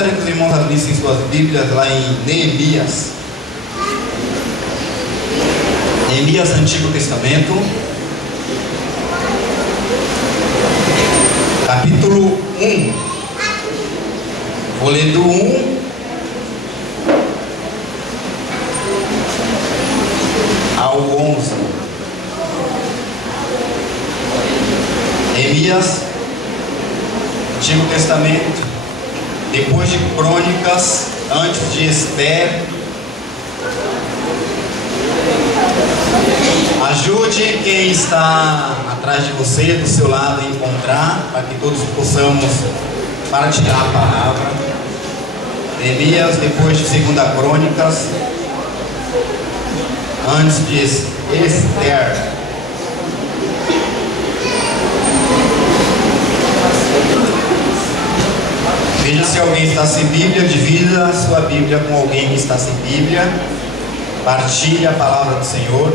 gostaria que os irmãos abrissem suas Bíblias lá em Neemias. Neemias, Antigo Testamento, capítulo 1. Vou ler do 1 ao 11. Neemias, Antigo Testamento, depois de Crônicas, antes de Esther. Ajude quem está atrás de você, do seu lado, a encontrar, para que todos possamos partilhar a palavra. Neemias, depois de 2 Crônicas, antes de Esther. Veja se alguém está sem Bíblia, divida a sua Bíblia com alguém que está sem Bíblia. Partilhe a palavra do Senhor.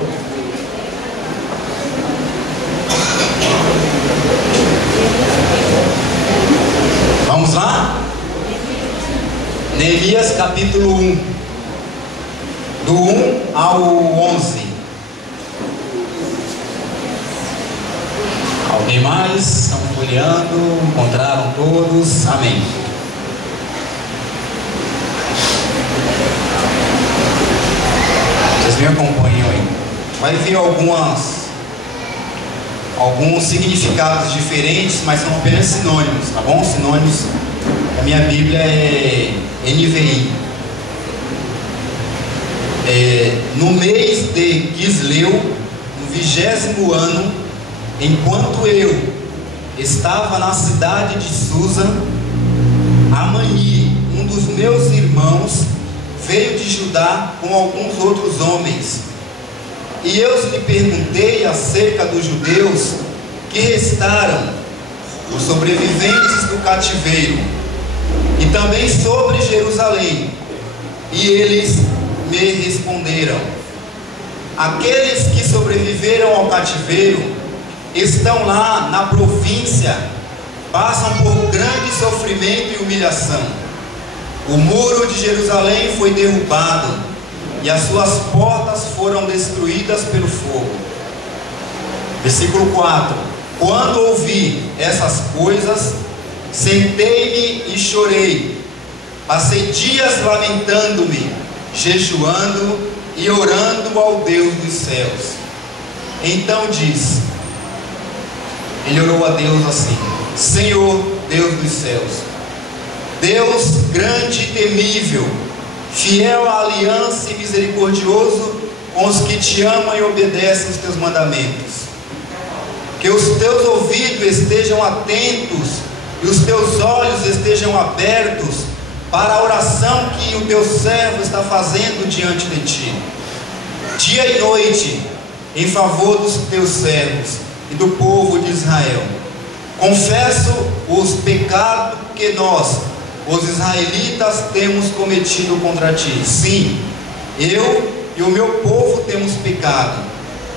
Vamos lá? Neemias capítulo 1, do 1 ao 11. Alguém mais? Estão folheando? Encontraram todos? Amém. Vocês me acompanham aí. Vai vir alguns significados diferentes, mas são apenas sinônimos, tá bom? Sinônimos, a minha Bíblia é NVI. No mês de Quisleu, no 20º ano, enquanto eu estava na cidade de Susa, Amani, um dos meus irmãos, veio de Judá com alguns outros homens. E eu lhe perguntei acerca dos judeus que restaram, os sobreviventes do cativeiro, e também sobre Jerusalém. E eles me responderam: aqueles que sobreviveram ao cativeiro estão lá na província, passam por grande sofrimento e humilhação. O muro de Jerusalém foi derrubado e as suas portas foram destruídas pelo fogo. Versículo 4: quando ouvi essas coisas, sentei-me e chorei. Passei dias lamentando-me, jejuando e orando ao Deus dos céus. Então ele orou a Deus assim: Senhor, Deus dos céus, Deus grande e temível, fiel à aliança e misericordioso com os que te amam e obedecem os teus mandamentos. Que os teus ouvidos estejam atentos e os teus olhos estejam abertos para a oração que o teu servo está fazendo diante de ti, dia e noite, em favor dos teus servos e do povo de Israel. Confesso os pecados que nós, os israelitas, temos cometido contra ti. Sim, eu e o meu povo temos pecado.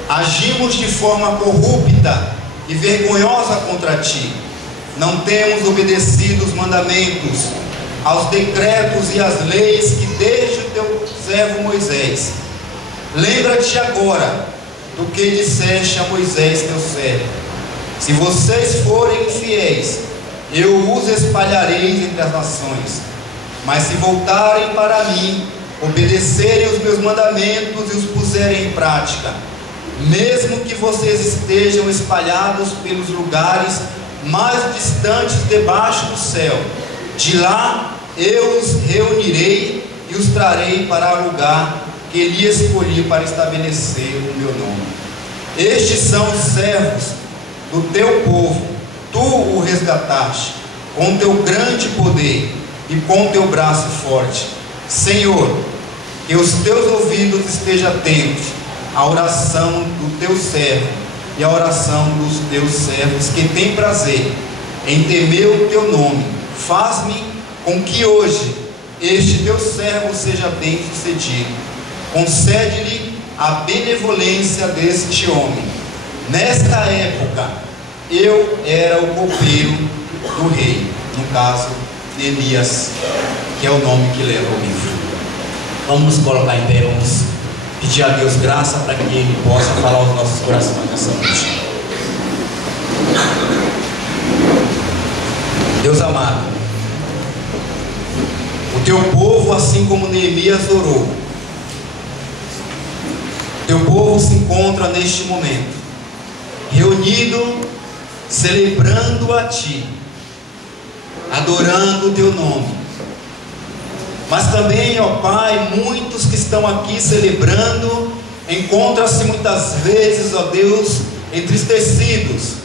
Agimos de forma corrupta e vergonhosa contra ti. Não temos obedecido os mandamentos, aos decretos e às leis que desde o teu servo Moisés. Lembra-te agora do que disseste a Moisés teu servo: se vocês forem infiéis, eu os espalharei entre as nações. Mas se voltarem para mim, obedecerem os meus mandamentos e os puserem em prática, mesmo que vocês estejam espalhados pelos lugares mais distantes debaixo do céu, de lá eu os reunirei e os trarei para o lugar que lhe escolhi para estabelecer o meu nome. Estes são os servos do teu povo. Tu o resgataste com teu grande poder e com teu braço forte. Senhor, que os teus ouvidos estejam atentos à oração do teu servo e à oração dos teus servos que têm prazer em temer o teu nome. Faz-me com que hoje este teu servo seja bem sucedido. Concede-lhe a benevolência deste homem. Nesta época eu era o copeiro do rei, no caso, Neemias. que é o nome que leva o livro. Vamos nos colocar em pé, vamos pedir a Deus graça para que Ele possa falar aos nossos corações nessa noite. Deus amado, o teu povo, assim como Neemias orou, o teu povo se encontra neste momento reunido, celebrando a Ti, adorando o Teu nome. Mas também, ó Pai, muitos que estão aqui celebrando encontram-se muitas vezes, ó Deus, entristecidos,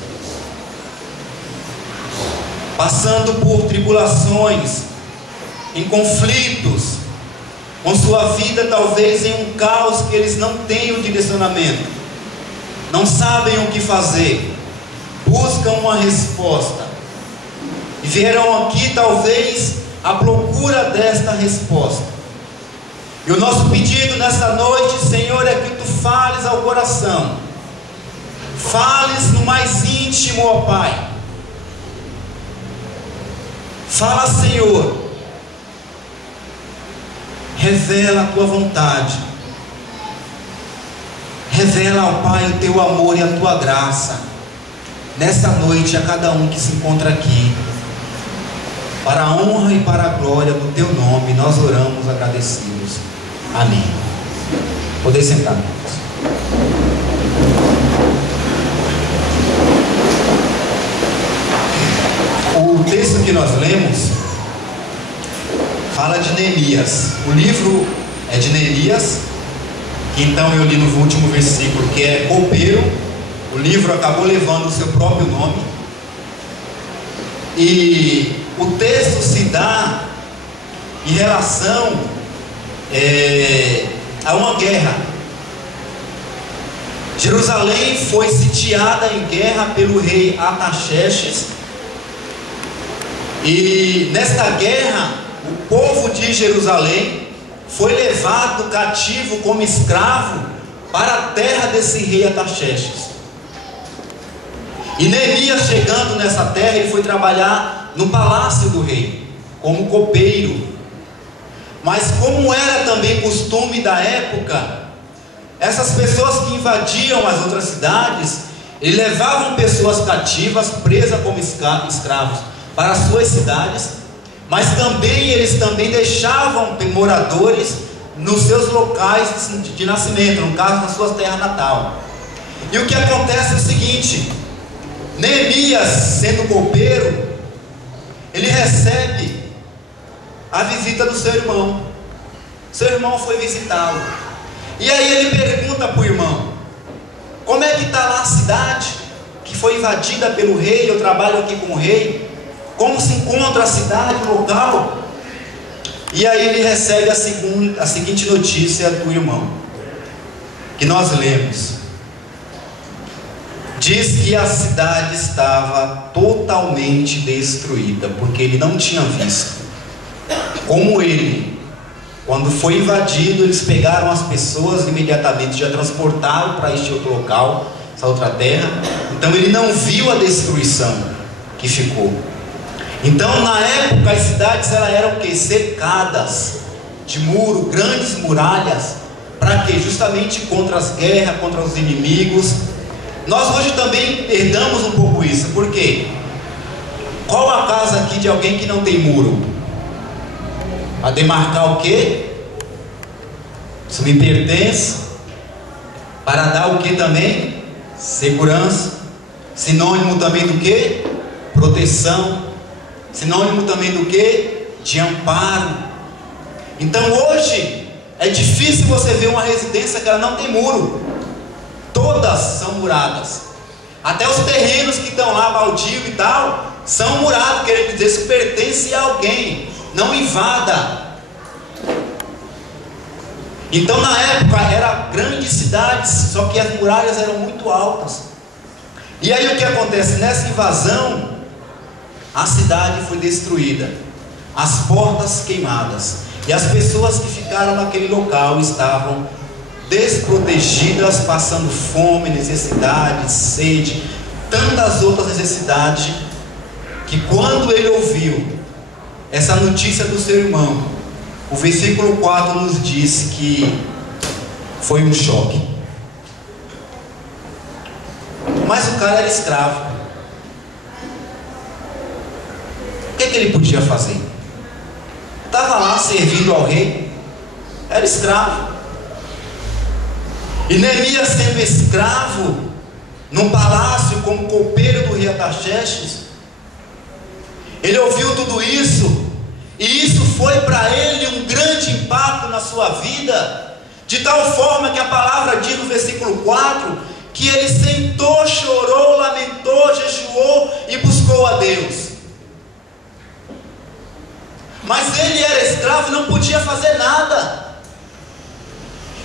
passando por tribulações, em conflitos, com sua vida talvez em um caos que eles não tenham direcionamento, não sabem o que fazer, buscam uma resposta, e vieram aqui talvez à procura desta resposta. E o nosso pedido nessa noite, Senhor, é que Tu fales ao coração, fales no mais íntimo, ó Pai. Fala, Senhor, revela a Tua vontade, revela, ó Pai, o Teu amor e a Tua graça nessa noite a cada um que se encontra aqui. Para a honra e para a glória do Teu nome, nós oramos agradecidos. Amém. Poder sentar, irmãos. O texto que nós lemos fala de Neemias. O livro é de Neemias, que então eu li no último versículo, que é copeiro. O livro acabou levando o seu próprio nome. E o texto se dá em relação a uma guerra. Jerusalém foi sitiada em guerra pelo rei Artaxerxes. E nesta guerra, o povo de Jerusalém foi levado cativo como escravo para a terra desse rei Artaxerxes. E Neemias, chegando nessa terra, ele foi trabalhar no palácio do rei, como copeiro. Mas como era também costume da época, essas pessoas que invadiam as outras cidades, eles levavam pessoas cativas, presas como escravos, para as suas cidades, mas também eles também deixavam moradores nos seus locais de nascimento, no caso, nas suas terras natal. E o que acontece é o seguinte: Neemias, sendo copeiro, ele recebe a visita do seu irmão. Seu irmão foi visitá-lo. E aí ele pergunta para o irmão: como é que está lá a cidade que foi invadida pelo rei? Eu trabalho aqui com o rei. Como se encontra a cidade, o local? E aí ele recebe a seguinte notícia do irmão, que nós lemos. Diz que a cidade estava totalmente destruída, porque ele não tinha visto. Como ele, quando foi invadido, eles pegaram as pessoas imediatamente, já transportaram para este outro local, essa outra terra. Então ele não viu a destruição que ficou. Então na época as cidades eram o quê? Cercadas de muro, grandes muralhas. Para quê? Justamente contra as guerras, contra os inimigos. Nós hoje também herdamos um pouco isso. Por quê? Qual a casa aqui de alguém que não tem muro? A demarcar o quê? Isso me pertence. Para dar o que também? Segurança. Sinônimo também do quê? Proteção. Sinônimo também do quê? De amparo. Então hoje é difícil você ver uma residência que ela não tem muro. Todas são muradas. Até os terrenos que estão lá, baldio e tal, são murados, querendo dizer, isso pertence a alguém. Não invada. Então na época eram grandes cidades, só que as muralhas eram muito altas. E aí o que acontece? Nessa invasão, a cidade foi destruída, as portas queimadas, e as pessoas que ficaram naquele local estavam desprotegidas, passando fome, necessidade, sede, tantas outras necessidades, que quando ele ouviu essa notícia do seu irmão, o versículo 4 nos diz que foi um choque. Mas o cara era escravo. O que ele podia fazer? Estava lá servindo ao rei, era escravo. E Neemias, sendo escravo num palácio como copeiro do rei Artaxerxes, ele ouviu tudo isso, e isso foi para ele um grande impacto na sua vida, de tal forma que a palavra diz no versículo 4, que ele sentou, chorou, lamentou, jejuou e buscou a Deus. Mas ele era escravo e não podia fazer nada.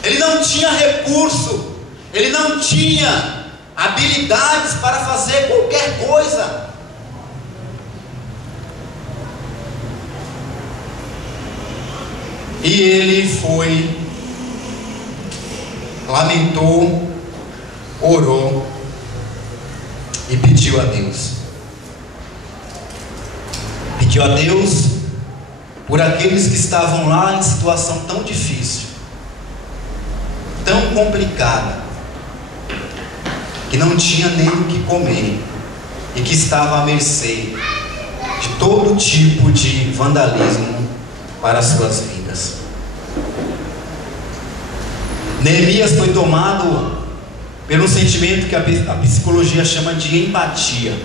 Ele não tinha recurso, ele não tinha habilidades para fazer qualquer coisa. E ele foi, lamentou, orou e pediu a Deus. Pediu a Deus por aqueles que estavam lá em situação tão difícil, tão complicada, que não tinha nem o que comer e que estava à mercê de todo tipo de vandalismo para as suas vidas. Neemias foi tomado pelo sentimento que a psicologia chama de empatia,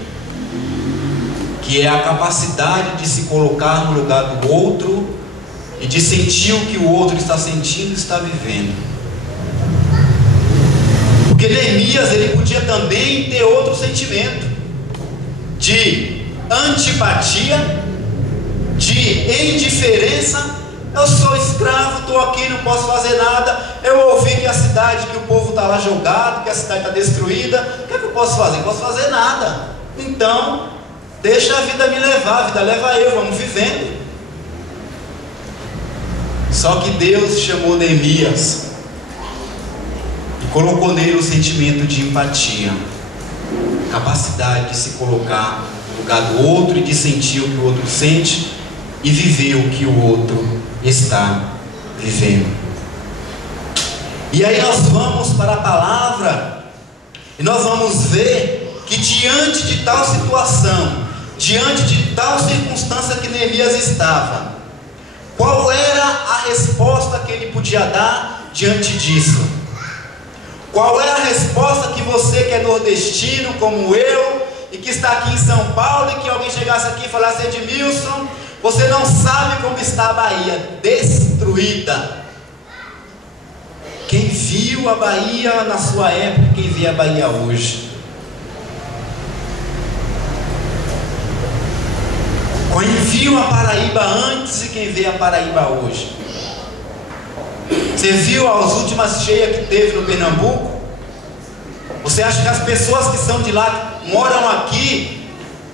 que é a capacidade de se colocar no lugar do outro e de sentir o que o outro está sentindo e está vivendo. Porque Neemias, ele podia também ter outro sentimento de antipatia, de indiferença. Eu sou escravo, estou aqui, não posso fazer nada. Eu ouvi que a cidade, que o povo está lá jogado, que a cidade está destruída. O que é que eu posso fazer? Não posso fazer nada. Então, deixa a vida me levar, a vida leva eu, vamos vivendo. Só que Deus chamou Neemias e colocou nele o sentimento de empatia, capacidade de se colocar no lugar do outro e de sentir o que o outro sente e viver o que o outro está vivendo. E aí nós vamos para a palavra e nós vamos ver que diante de tal situação, diante de tal circunstância que Neemias estava, qual era a resposta que ele podia dar diante disso? Qual é a resposta que você, que é nordestino como eu e que está aqui em São Paulo, e que alguém chegasse aqui e falasse: Edmilson, você não sabe como está a Bahia, destruída. Quem viu a Bahia na sua época, quem vê a Bahia hoje? Quem viu a Paraíba antes e quem vê a Paraíba hoje? Você viu as últimas cheias que teve no Pernambuco? Você acha que as pessoas que são de lá, moram aqui,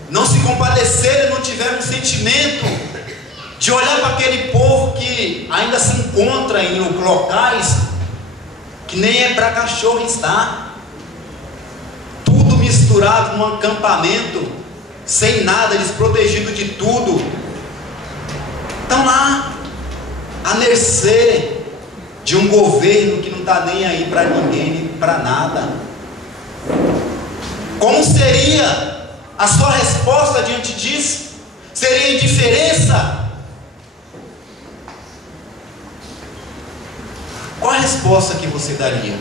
não se compadeceram, não tiveram um sentimento de olhar para aquele povo que ainda se encontra em locais que nem é para cachorro estar, tudo misturado num acampamento, sem nada, desprotegido de tudo, estão lá à mercê de um governo que não está nem aí para ninguém, nem para nada. Como seria a sua resposta diante disso? Seria indiferença? Qual a resposta que você daria?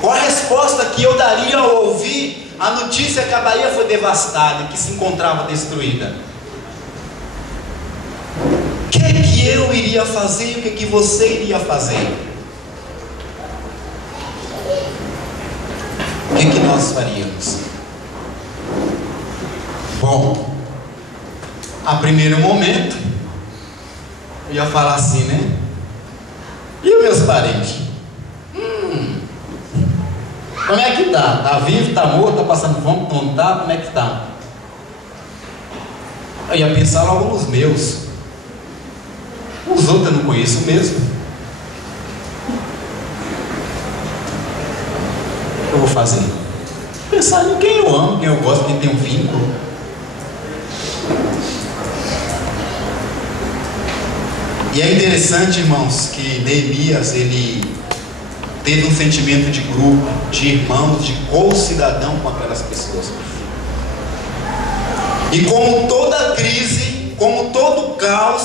Qual a resposta que eu daria ao ouvir a notícia que a Bahia foi devastada e que se encontrava destruída? O que eu iria fazer e o que você iria fazer? O que nós faríamos? Bom, a primeiro momento eu ia falar assim, né? E os meus parentes? Como é que tá? Tá vivo, tá morto, tá passando fome, não tá? Como é que tá? Eu ia pensar logo nos meus. Os outros eu não conheço mesmo. O que eu vou fazer? Pensar em quem eu amo, quem eu gosto, quem tem um vínculo. E é interessante, irmãos, que Neemias, ele teve um sentimento de grupo, de irmãos, de co-cidadão com aquelas pessoas. E como toda crise, como todo caos,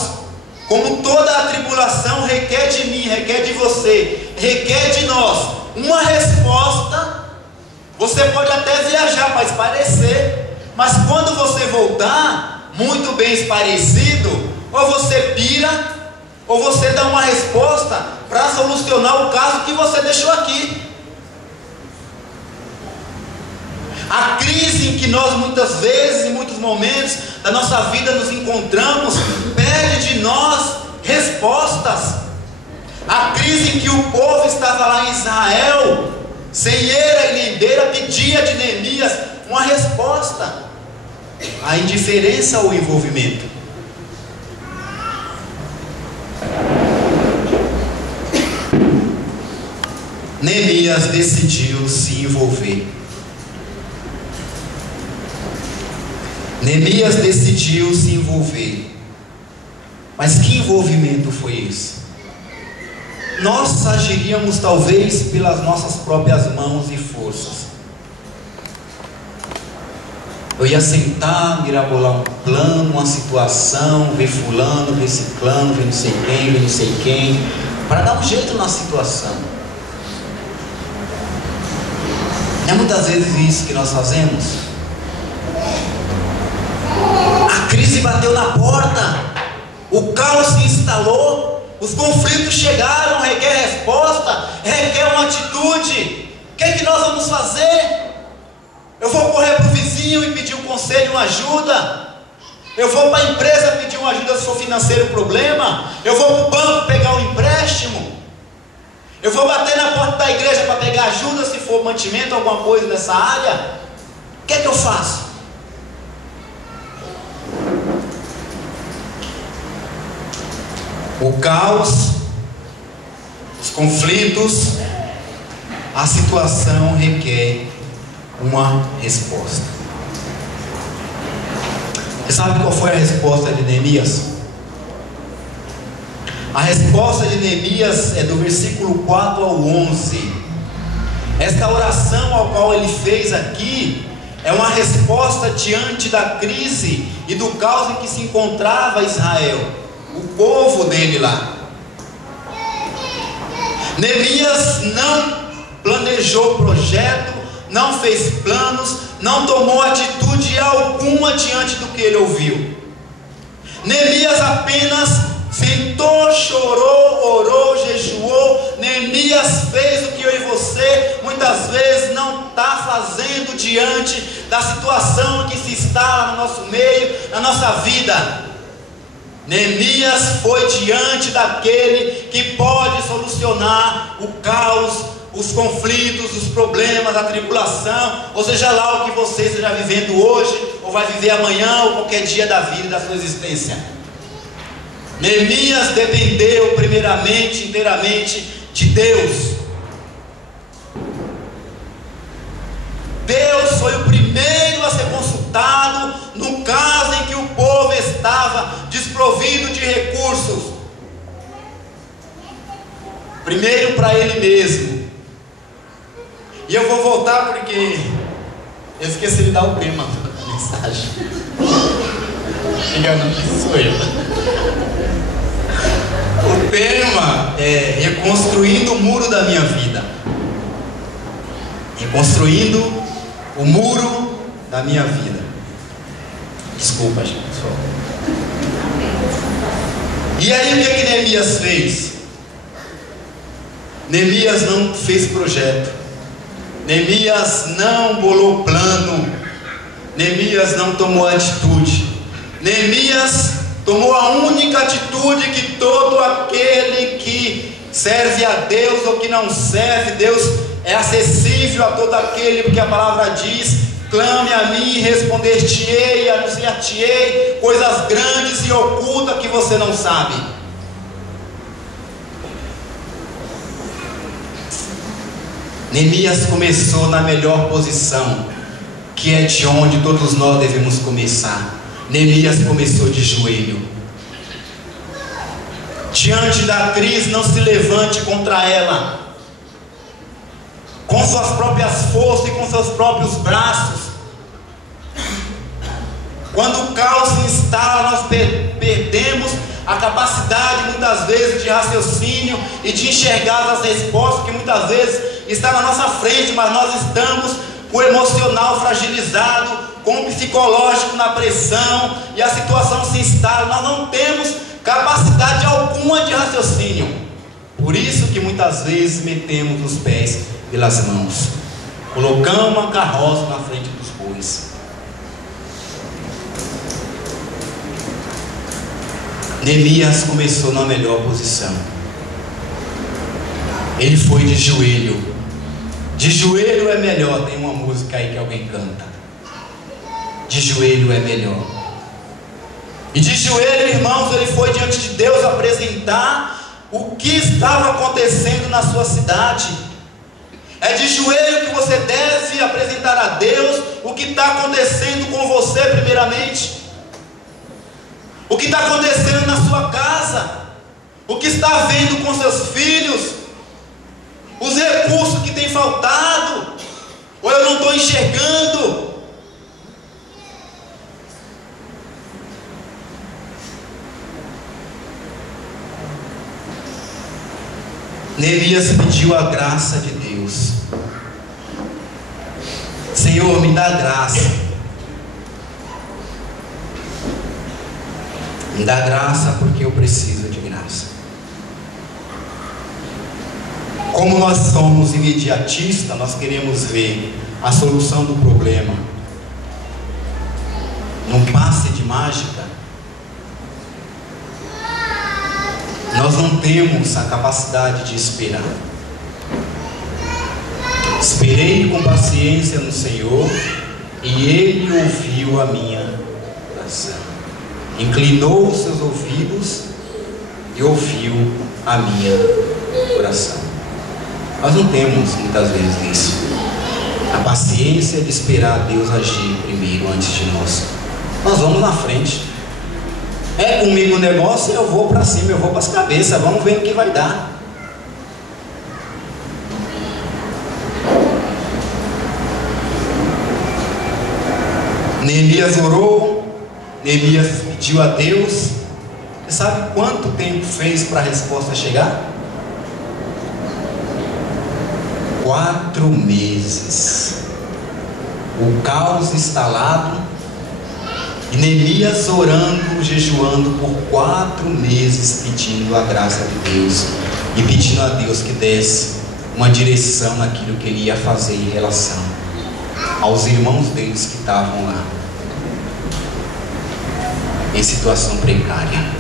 como toda atribulação requer de mim, requer de você, requer de nós uma resposta. Você pode até viajar para esparecer, mas quando você voltar, muito bem esparecido, ou você pira, ou você dá uma resposta para solucionar o caso que você deixou aqui. A crise em que nós muitas vezes, em muitos momentos da nossa vida nos encontramos, pede de nós respostas. A crise em que o povo estava lá em Israel, sem eira e nem beira, pedia de Neemias uma resposta. A indiferença ou o envolvimento? Neemias decidiu se envolver. Neemias decidiu se envolver. Mas que envolvimento foi esse? Nós agiríamos talvez pelas nossas próprias mãos e forças. Eu ia sentar, mirabolar um plano, uma situação, ver fulano, ver ciclano, ver não sei quem, ver não sei quem, para dar um jeito na situação. É muitas vezes isso que nós fazemos. A crise bateu na porta, o caos se instalou, os conflitos chegaram, requer resposta, requer uma atitude. O que é que nós vamos fazer? Eu vou correr para o vizinho e pedir um conselho, uma ajuda. Eu vou para a empresa pedir uma ajuda se for financeiro o problema. Eu vou para o banco pegar um empréstimo. Eu vou bater na porta da igreja para pegar ajuda se for mantimento, alguma coisa nessa área. O que é que eu faço? O caos, os conflitos, a situação requer uma resposta. Você sabe qual foi a resposta de Neemias? A resposta de Neemias é do versículo 4 ao 11. Esta oração ao qual ele fez aqui é uma resposta diante da crise e do caos em que se encontrava Israel, o povo dele lá. Neemias não planejou projeto, não fez planos, não tomou atitude alguma diante do que ele ouviu. Neemias apenas sentou, chorou, orou, jejuou. Neemias fez o que eu e você muitas vezes não está fazendo diante da situação que se instala no nosso meio, na nossa vida. Neemias foi diante daquele que pode solucionar o caos, os conflitos, os problemas, a tribulação, ou seja lá o que você esteja vivendo hoje, ou vai viver amanhã, ou qualquer dia da vida e da sua existência. Neemias dependeu primeiramente, inteiramente de Deus. Deus foi o primeiro a ser consultado no caso em que o povo estava desprovido de recursos. Primeiro para ele mesmo. E eu vou voltar porque eu esqueci de dar o tema da mensagem. Enganando que sou eu. O tema é reconstruindo o muro da minha vida. Reconstruindo o muro da minha vida. Desculpa, gente, pessoal. E aí o que é que Neemias fez? Neemias não fez projeto. Neemias não bolou plano. Neemias não tomou atitude. Neemias tomou a única atitude que todo aquele que serve a Deus ou que não serve, Deus é acessível a todo aquele, porque a palavra diz: clame a mim e responder-te-ei, anunciar-te-ei coisas grandes e ocultas que você não sabe. Neemias começou na melhor posição, que é de onde todos nós devemos começar. Neemias começou de diante da crise, não se levante contra ela com suas próprias forças e com seus próprios braços. Quando o caos se instala, nós perdemos a capacidade muitas vezes de raciocínio e de enxergar as respostas que muitas vezes estão na nossa frente, mas nós estamos com o emocional fragilizado, com o psicológico na pressão, e a situação se instala. Nós não temos capacidade alguma de raciocínio. Por isso que muitas vezes metemos os pés pelas mãos, colocamos uma carroça na frente dos bois. Neemias começou na melhor posição. Ele foi de joelho. De joelho é melhor. Tem uma música aí que alguém canta. De joelho é melhor. E de joelho, irmãos, ele foi diante de Deus apresentar o que estava acontecendo na sua cidade. É de joelho que você deve apresentar a Deus o que está acontecendo com você primeiramente. O que está acontecendo na sua casa, o que está havendo com seus filhos, os recursos que têm faltado, ou eu não estou enxergando. Neemias pediu a graça de Deus. Senhor, me dá graça. Me dá graça porque eu preciso de graça. Como nós somos imediatistas, nós queremos ver a solução do problema num passe de mágica. Nós não temos a capacidade de esperar. Esperei com paciência no Senhor, e Ele ouviu a minha oração. Inclinou os seus ouvidos e ouviu a minha oração. Nós não temos muitas vezes isso, a paciência de esperar Deus agir primeiro antes de nós. Nós vamos na frente. É comigo o negócio, eu vou para cima, eu vou para as cabeças, vamos ver o que vai dar. Neemias orou, Neemias pediu a Deus. Você sabe quanto tempo fez para a resposta chegar? 4 meses. O caos instalado, e Neemias orando, jejuando por 4 meses, pedindo a graça de Deus e pedindo a Deus que desse uma direção naquilo que ele ia fazer em relação aos irmãos deles que estavam lá em situação precária.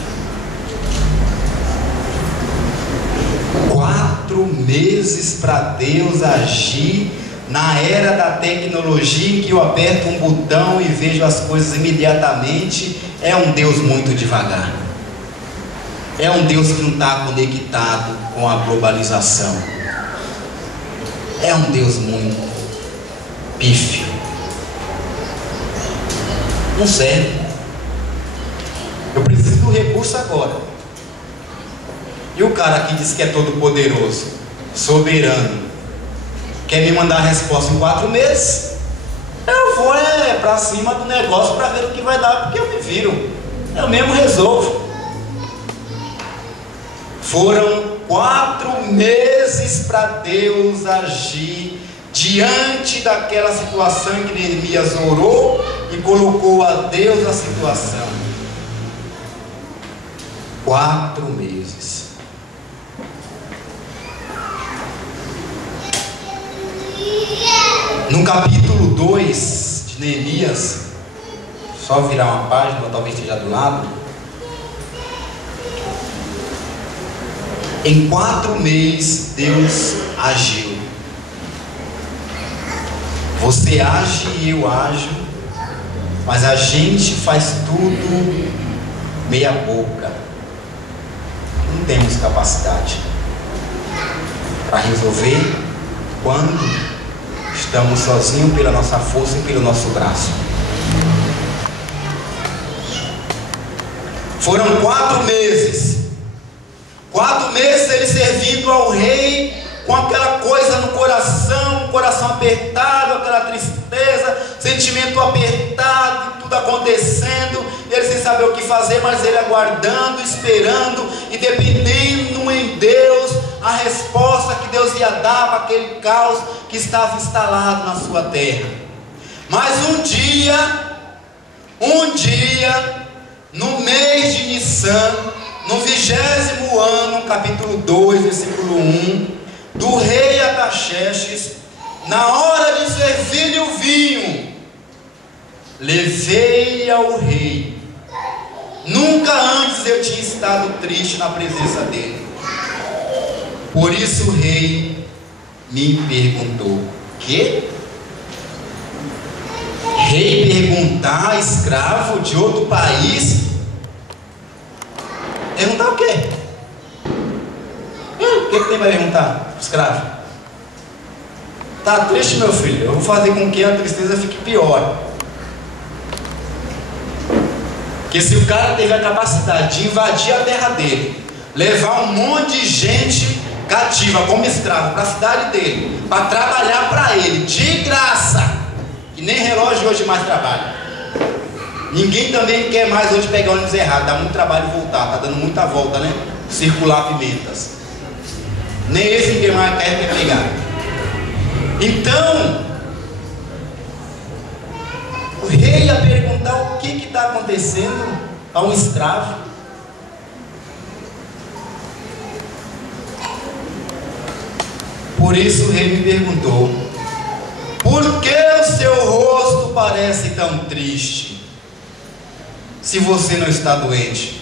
4 meses para Deus agir na era da tecnologia, que eu aperto um botão e vejo as coisas imediatamente. É um Deus muito devagar. É um Deus que não está conectado com a globalização. É um Deus muito pífio. Não serve. Eu preciso do recurso agora. E o cara que diz que é todo poderoso, soberano, quer me mandar a resposta em 4 meses? Eu vou para cima do negócio para ver o que vai dar, porque eu me viro, eu mesmo resolvo. Foram 4 meses para Deus agir diante daquela situação em que Neemias orou e colocou a Deus a situação. 4 meses. No capítulo 2 de Neemias, só virar uma página, ou talvez esteja do lado. Em 4 meses Deus agiu. Você age e eu ajo, mas a gente faz tudo meia boca. Não temos capacidade para resolver quando estamos sozinhos pela nossa força e pelo nosso braço. Foram 4 meses 4 meses ele servindo ao rei, com aquela coisa no coração, um coração apertado, aquela tristeza, sentimento apertado, tudo acontecendo, ele sem saber o que fazer, mas ele aguardando, esperando e dependendo em Deus, a resposta que Deus ia dar para aquele caos que estava instalado na sua terra. Mas um dia, no mês de Nissan, no 20º ano, capítulo 2, versículo 1, do rei Artaxerxes, na hora de servir-lhe o vinho, levei ao rei. Nunca antes eu tinha estado triste na presença dele. Por isso o rei me perguntou: quê? Rei perguntar a escravo de outro país? Perguntar o quê? O que tem para perguntar, escravo? Tá triste, meu filho? Eu vou fazer com que a tristeza fique pior. Porque se o cara teve a capacidade de invadir a terra dele, levar um monte de gente cativa como escravo para a cidade dele, para trabalhar para ele de graça, que nem relógio hoje mais trabalha. Ninguém também quer mais hoje pegar ônibus errado, dá muito trabalho voltar, tá dando muita volta, né? Circular pimentas. Nem esse ninguém mais quer pegar. Então, o rei ia perguntar o que está acontecendo a um escravo. Por isso o rei me perguntou: por que o seu rosto parece tão triste, se você não está doente?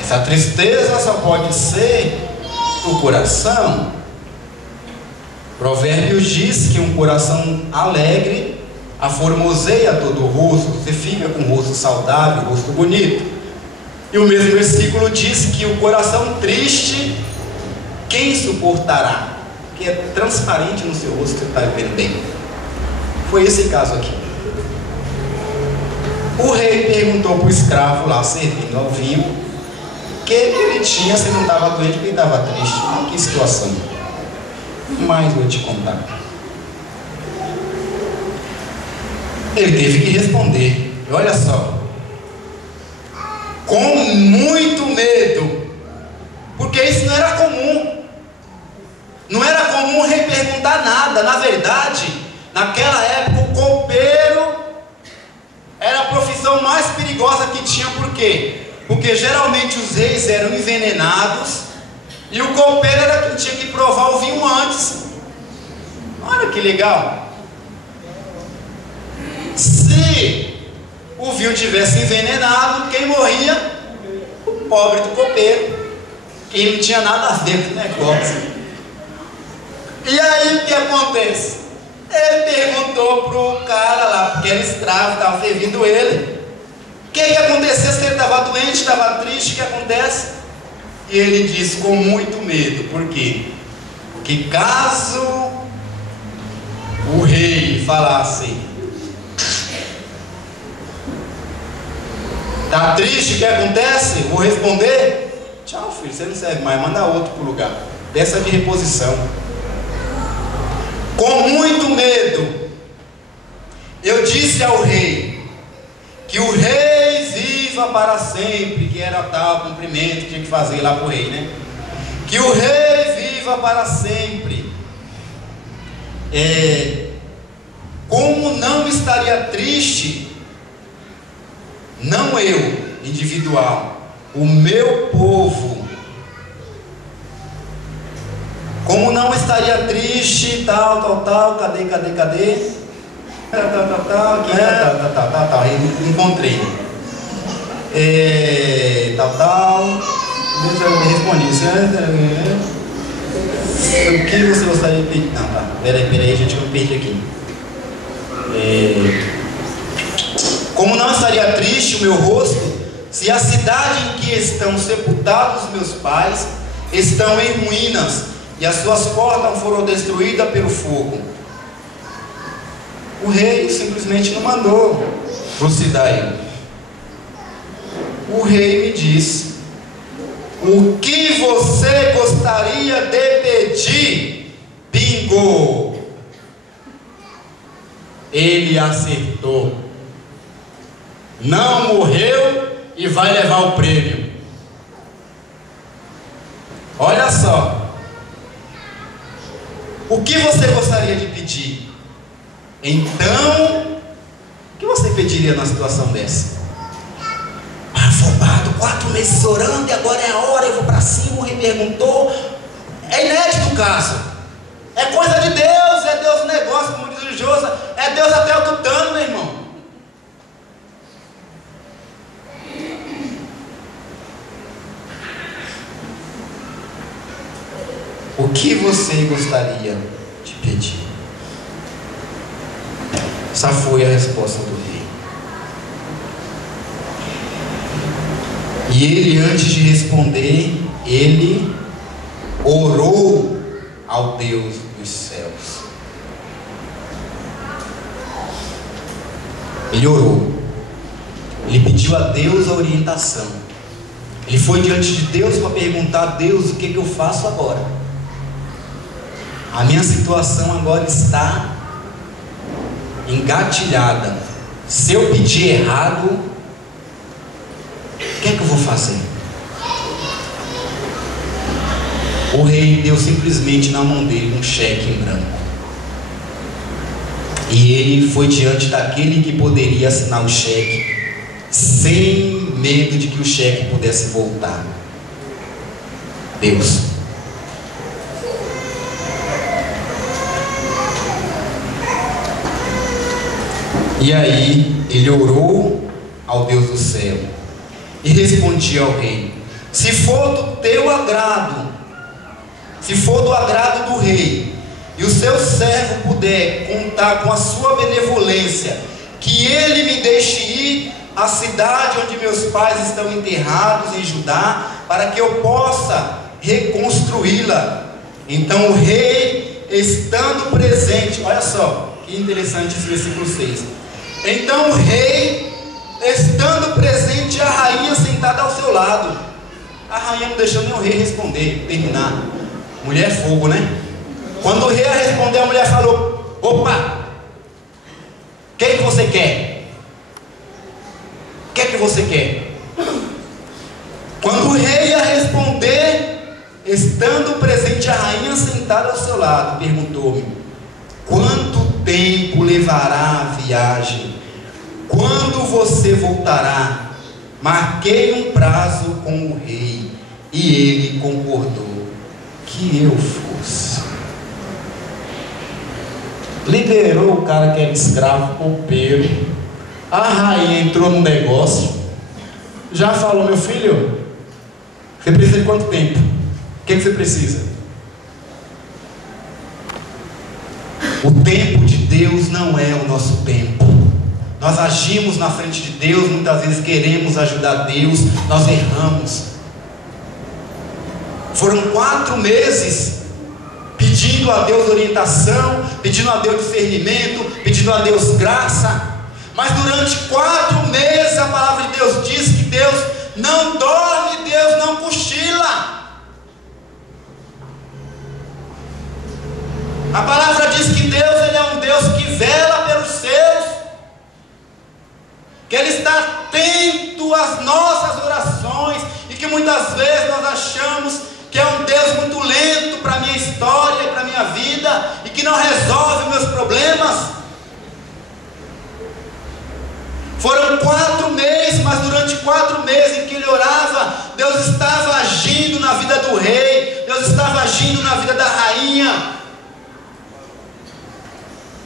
Essa tristeza só pode ser do coração. Provérbios diz que um coração alegre aformoseia todo o rosto. Você fica com o rosto saudável, o rosto bonito. E o mesmo versículo diz que o coração triste, quem suportará? Que é transparente no seu rosto, você está vendo bem. Foi esse caso aqui. O rei perguntou para o escravo lá, servindo ao vinho, que ele tinha, se não estava doente, porque ele estava triste. Olha que situação. Mas vou te contar. Ele teve que responder. E olha só, com muito medo, porque isso não era comum. Não era comum o rei perguntar nada. Na verdade, naquela época, o copeiro era a profissão mais perigosa que tinha. Por quê? Porque geralmente os reis eram envenenados e o copeiro era quem tinha que provar o vinho antes. Olha que legal. Se o vinho tivesse envenenado, quem morria? O pobre do copeiro, que não tinha nada a ver com o negócio. E aí o que acontece? Ele perguntou pro cara lá, porque era escravo, estava servindo ele, o que aconteceu, se ele estava doente, estava triste, o que acontece? E ele disse com muito medo. Por quê? Que caso o rei falasse: tá triste, o que acontece? Vou responder: tchau filho, você não serve mais, manda outro para o lugar, peça de reposição. Com muito medo, eu disse ao rei que o rei viva para sempre, que era tal cumprimento que tinha que fazer lá para o rei, né? Que o rei viva para sempre. Como não estaria triste, não eu, individual, o meu povo, como não estaria triste, tal, cadê? Encontrei. Deus me respondi. O que você gostaria de pedir? Não, tá. Peraí, gente, eu perdi aqui. Como não estaria triste o meu rosto, se a cidade em que estão sepultados meus pais estão em ruínas, e as suas portas foram destruídas pelo fogo. O rei simplesmente não mandou trucidar ele. O rei me disse O que você gostaria de pedir? Bingo! Ele acertou. Não morreu e vai levar o prêmio. Olha só. O que você gostaria de pedir? Então, o que você pediria numa situação dessa? Afobado, 4 meses orando e agora é a hora, eu vou para cima, o rei perguntou. É inédito o caso. É coisa de Deus, é Deus no negócio, como diz o religioso, é Deus até o tutano, meu irmão. O que você gostaria de pedir? Essa foi a resposta do rei. E ele, antes de responder, ele orou ao Deus dos céus. Ele orou. Ele pediu a Deus a orientação. Ele foi diante de Deus para perguntar a Deus: o que eu faço agora? A minha situação agora está engatilhada. Se eu pedir errado, o que é que eu vou fazer? O rei deu simplesmente na mão dele um cheque em branco. E ele foi diante daquele que poderia assinar o cheque, sem medo de que o cheque pudesse voltar. Deus. E aí ele orou ao Deus do céu e respondia ao rei: se for do teu agrado, se for do agrado do rei, e o seu servo puder contar com a sua benevolência, que ele me deixe ir à cidade onde meus pais estão enterrados em Judá, para que eu possa reconstruí-la. Então o rei, estando presente, olha só que interessante esse versículo 6. Então o rei, estando presente, a rainha sentada ao seu lado. A rainha não deixou nem o rei responder, terminar. Mulher é fogo, né? Quando o rei ia responder, a mulher falou: opa, o que você quer? O que você quer? Quando o rei ia responder, estando presente a rainha sentada ao seu lado, perguntou-me: quanto tempo levará a viagem? Quando você voltará? Marquei um prazo com o rei, e ele concordou que eu fosse. Liderou o cara que era escravo, copeiro. A rainha entrou no negócio, já falou: meu filho, você precisa de quanto tempo? O que você precisa? O tempo de Deus não é o nosso tempo. Nós agimos na frente de Deus, muitas vezes queremos ajudar Deus, nós erramos. Foram 4 meses pedindo a Deus orientação, pedindo a Deus discernimento, pedindo a Deus graça. Mas durante 4 meses a palavra de Deus diz que Deus não dorme, Deus não cochila. A palavra diz que Deus, Ele é um Deus que vela pelos seus, que Ele está atento às nossas orações, e que muitas vezes nós achamos que é um Deus muito lento para a minha história, para a minha vida, e que não resolve meus problemas. Foram 4 meses, mas durante 4 meses em que ele orava, Deus estava agindo na vida do rei, Deus estava agindo na vida da rainha.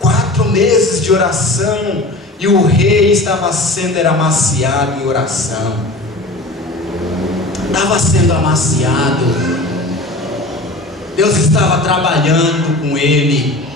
4 meses de oração, e o rei estava sendo amaciado em oração. Estava sendo amaciado. Deus estava trabalhando com ele.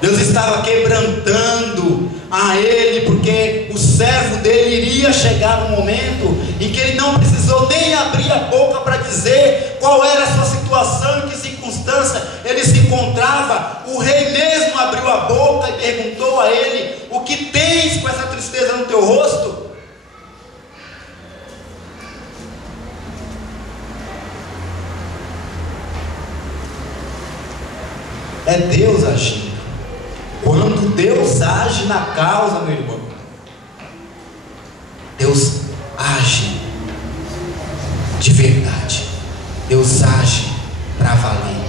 Deus estava quebrantando a ele, porque o servo dele iria chegar no momento em que ele não precisou nem abrir a boca para dizer qual era a sua situação, em que circunstância ele se encontrava. O rei mesmo abriu a boca e perguntou a ele: o que tens com essa tristeza no teu rosto? É Deus agindo. Quando Deus age na causa, meu irmão, Deus age de verdade. Deus age para valer.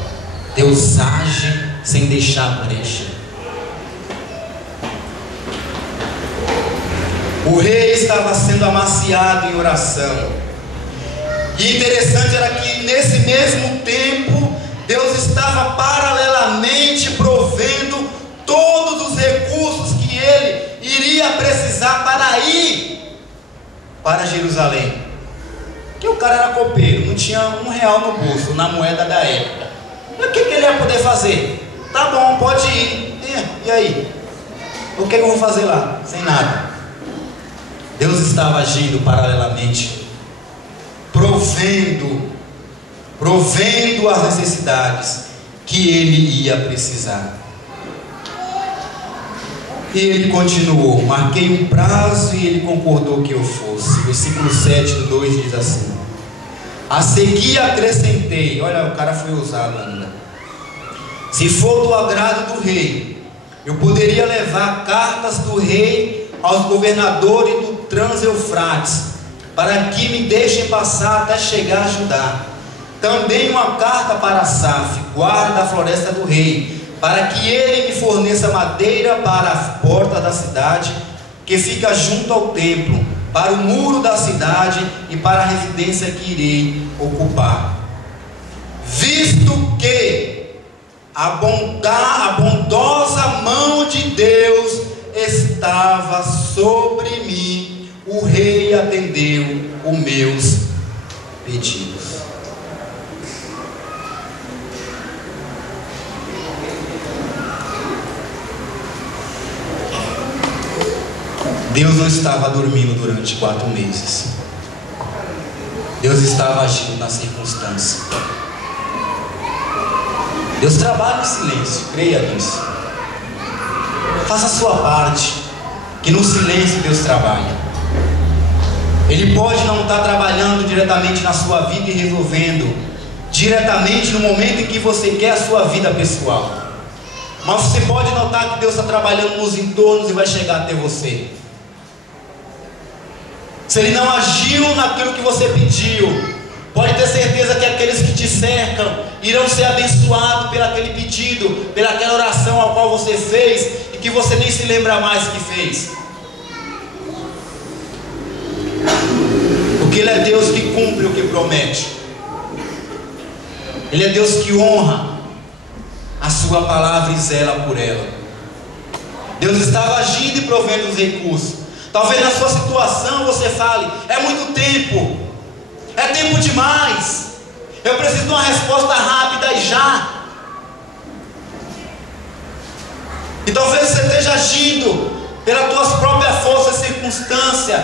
Deus age sem deixar brecha. O rei estava sendo amaciado em oração. E interessante era que nesse mesmo tempo, Deus estava paralelamente provendo todos os recursos que ele iria precisar para ir para Jerusalém. Porque o cara era copeiro, não tinha R$1 no bolso, na moeda da época. E o que ele ia poder fazer? Tá bom, pode ir. E aí? O que eu vou fazer lá? Sem nada. Deus estava agindo paralelamente, provendo as necessidades que ele ia precisar. E ele continuou: marquei um prazo e ele concordou que eu fosse. Versículo 7 do 2 diz assim: a seguir acrescentei. Olha, o cara foi ousado ainda. Se for do agrado do rei, eu poderia levar cartas do rei aos governadores do Trans-Eufrates, para que me deixem passar até chegar a Judá. Também uma carta para Asaf, guarda da floresta do rei, para que ele me forneça madeira para a porta da cidade, que fica junto ao templo, para o muro da cidade e para a residência que irei ocupar. Visto que a bondosa mão de Deus estava sobre mim, o rei atendeu os meus pedidos. Deus não estava dormindo durante 4 meses. Deus estava agindo na circunstância. Deus trabalha em silêncio, creia nisso. Faça a sua parte, que no silêncio Deus trabalha. Ele pode não estar trabalhando diretamente na sua vida e resolvendo diretamente no momento em que você quer a sua vida pessoal, mas você pode notar que Deus está trabalhando nos entornos e vai chegar até você. Se Ele não agiu naquilo que você pediu, pode ter certeza que aqueles que te cercam irão ser abençoados pelo aquele pedido, pelaquela oração a qual você fez e que você nem se lembra mais que fez. Porque Ele é Deus que cumpre o que promete. Ele é Deus que honra a sua palavra e zela por ela. Deus estava agindo e provendo os recursos. Talvez na sua situação você fale: é muito tempo, é tempo demais, eu preciso de uma resposta rápida e já. E talvez você esteja agindo pelas tuas próprias forças e circunstâncias.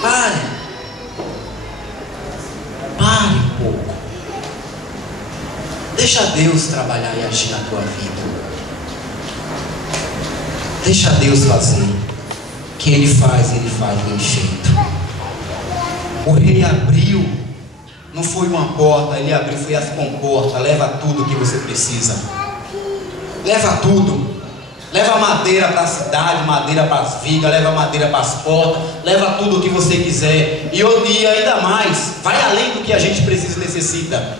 Pare um pouco. Deixa Deus trabalhar e agir na tua vida. Deixa Deus fazer. Que Ele faz bem feito. O rei abriu, não foi uma porta, ele abriu, foi as comportas. Leva tudo o que você precisa. Leva tudo. Leva madeira para a cidade, madeira para as vigas, leva madeira para as portas, leva tudo o que você quiser. E ainda mais, vai além do que a gente precisa e necessita.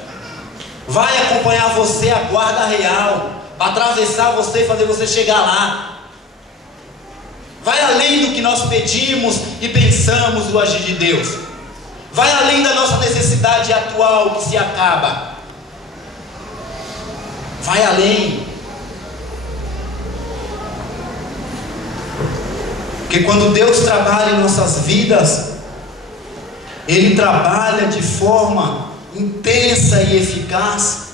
Vai acompanhar você a guarda real, para atravessar você e fazer você chegar lá. Vai além do que nós pedimos e pensamos do agir de Deus. Vai além da nossa necessidade atual que se acaba. Vai além. Porque quando Deus trabalha em nossas vidas, Ele trabalha de forma intensa e eficaz.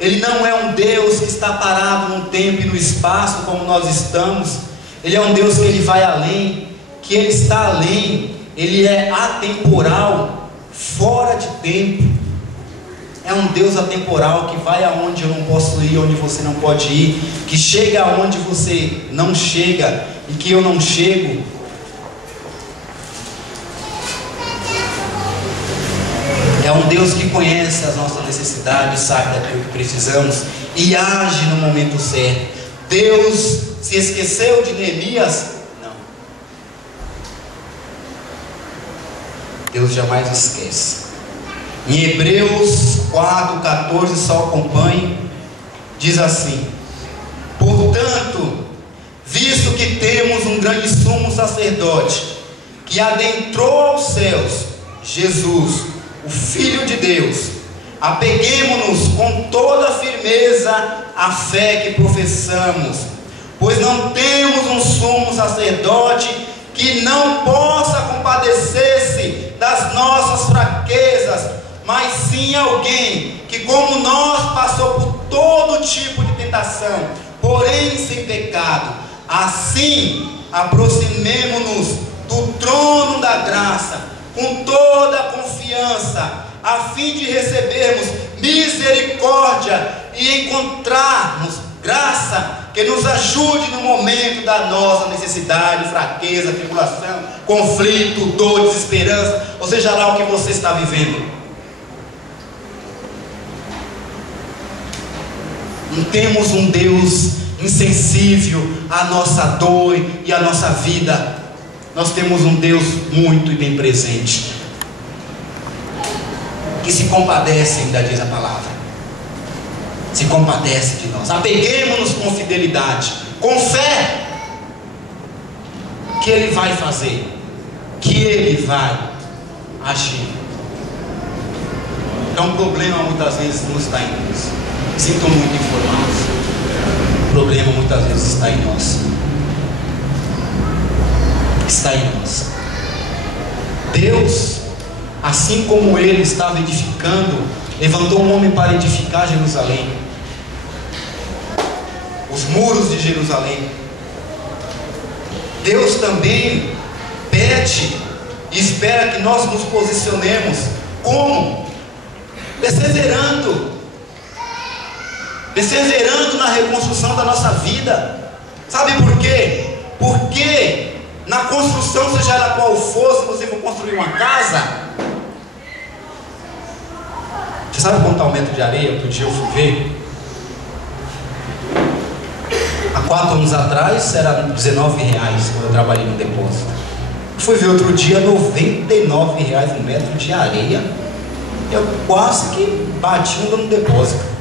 Ele não é um Deus que está parado no tempo e no espaço como nós estamos. Ele é um Deus que Ele vai além, que Ele está além. Ele é atemporal, fora de tempo. É um Deus atemporal que vai aonde eu não posso ir, onde você não pode ir, que chega aonde você não chega e que eu não chego. É É um Deus que conhece as nossas necessidades, sabe daquilo que precisamos e age no momento certo. Deus se esqueceu de Neemias? Não. Deus jamais esquece. Em Hebreus 4,14, só acompanhe, diz assim: portanto, visto que temos um grande sumo sacerdote, que adentrou aos céus, Jesus, o Filho de Deus, apeguemo-nos com toda firmeza à fé que professamos, pois não temos um sumo sacerdote que não possa compadecer-se das nossas fraquezas, mas sim alguém que, como nós, passou por todo tipo de tentação, porém sem pecado. Assim, aproximemo-nos do trono da graça com toda a confiança, a fim de recebermos misericórdia e encontrarmos graça que nos ajude no momento da nossa necessidade, fraqueza, tribulação, conflito, dor, desesperança, ou seja lá o que você está vivendo. Não temos um Deus insensível à nossa dor e à nossa vida. Nós temos um Deus muito e bem presente, que se compadece, ainda diz a palavra, se compadece de nós. Apeguemos-nos com fidelidade, com fé, que Ele vai fazer, que Ele vai agir. Então o problema muitas vezes não está em nós. Sinto muito informados. O problema muitas vezes está em nós. Está em nós. Deus, assim como Ele estava edificando, levantou um homem para edificar Jerusalém, os muros de Jerusalém. Deus também pede e espera que nós nos posicionemos como? Perseverando na reconstrução da nossa vida. Sabe por quê? Porque na construção, seja ela qual for, se você for construir uma casa, você sabe quanto é o metro de areia? Outro dia eu fui ver. Há 4 anos atrás era R$19 quando eu trabalhei no depósito. Fui ver outro dia R$99 um metro de areia. Eu quase que bati no depósito.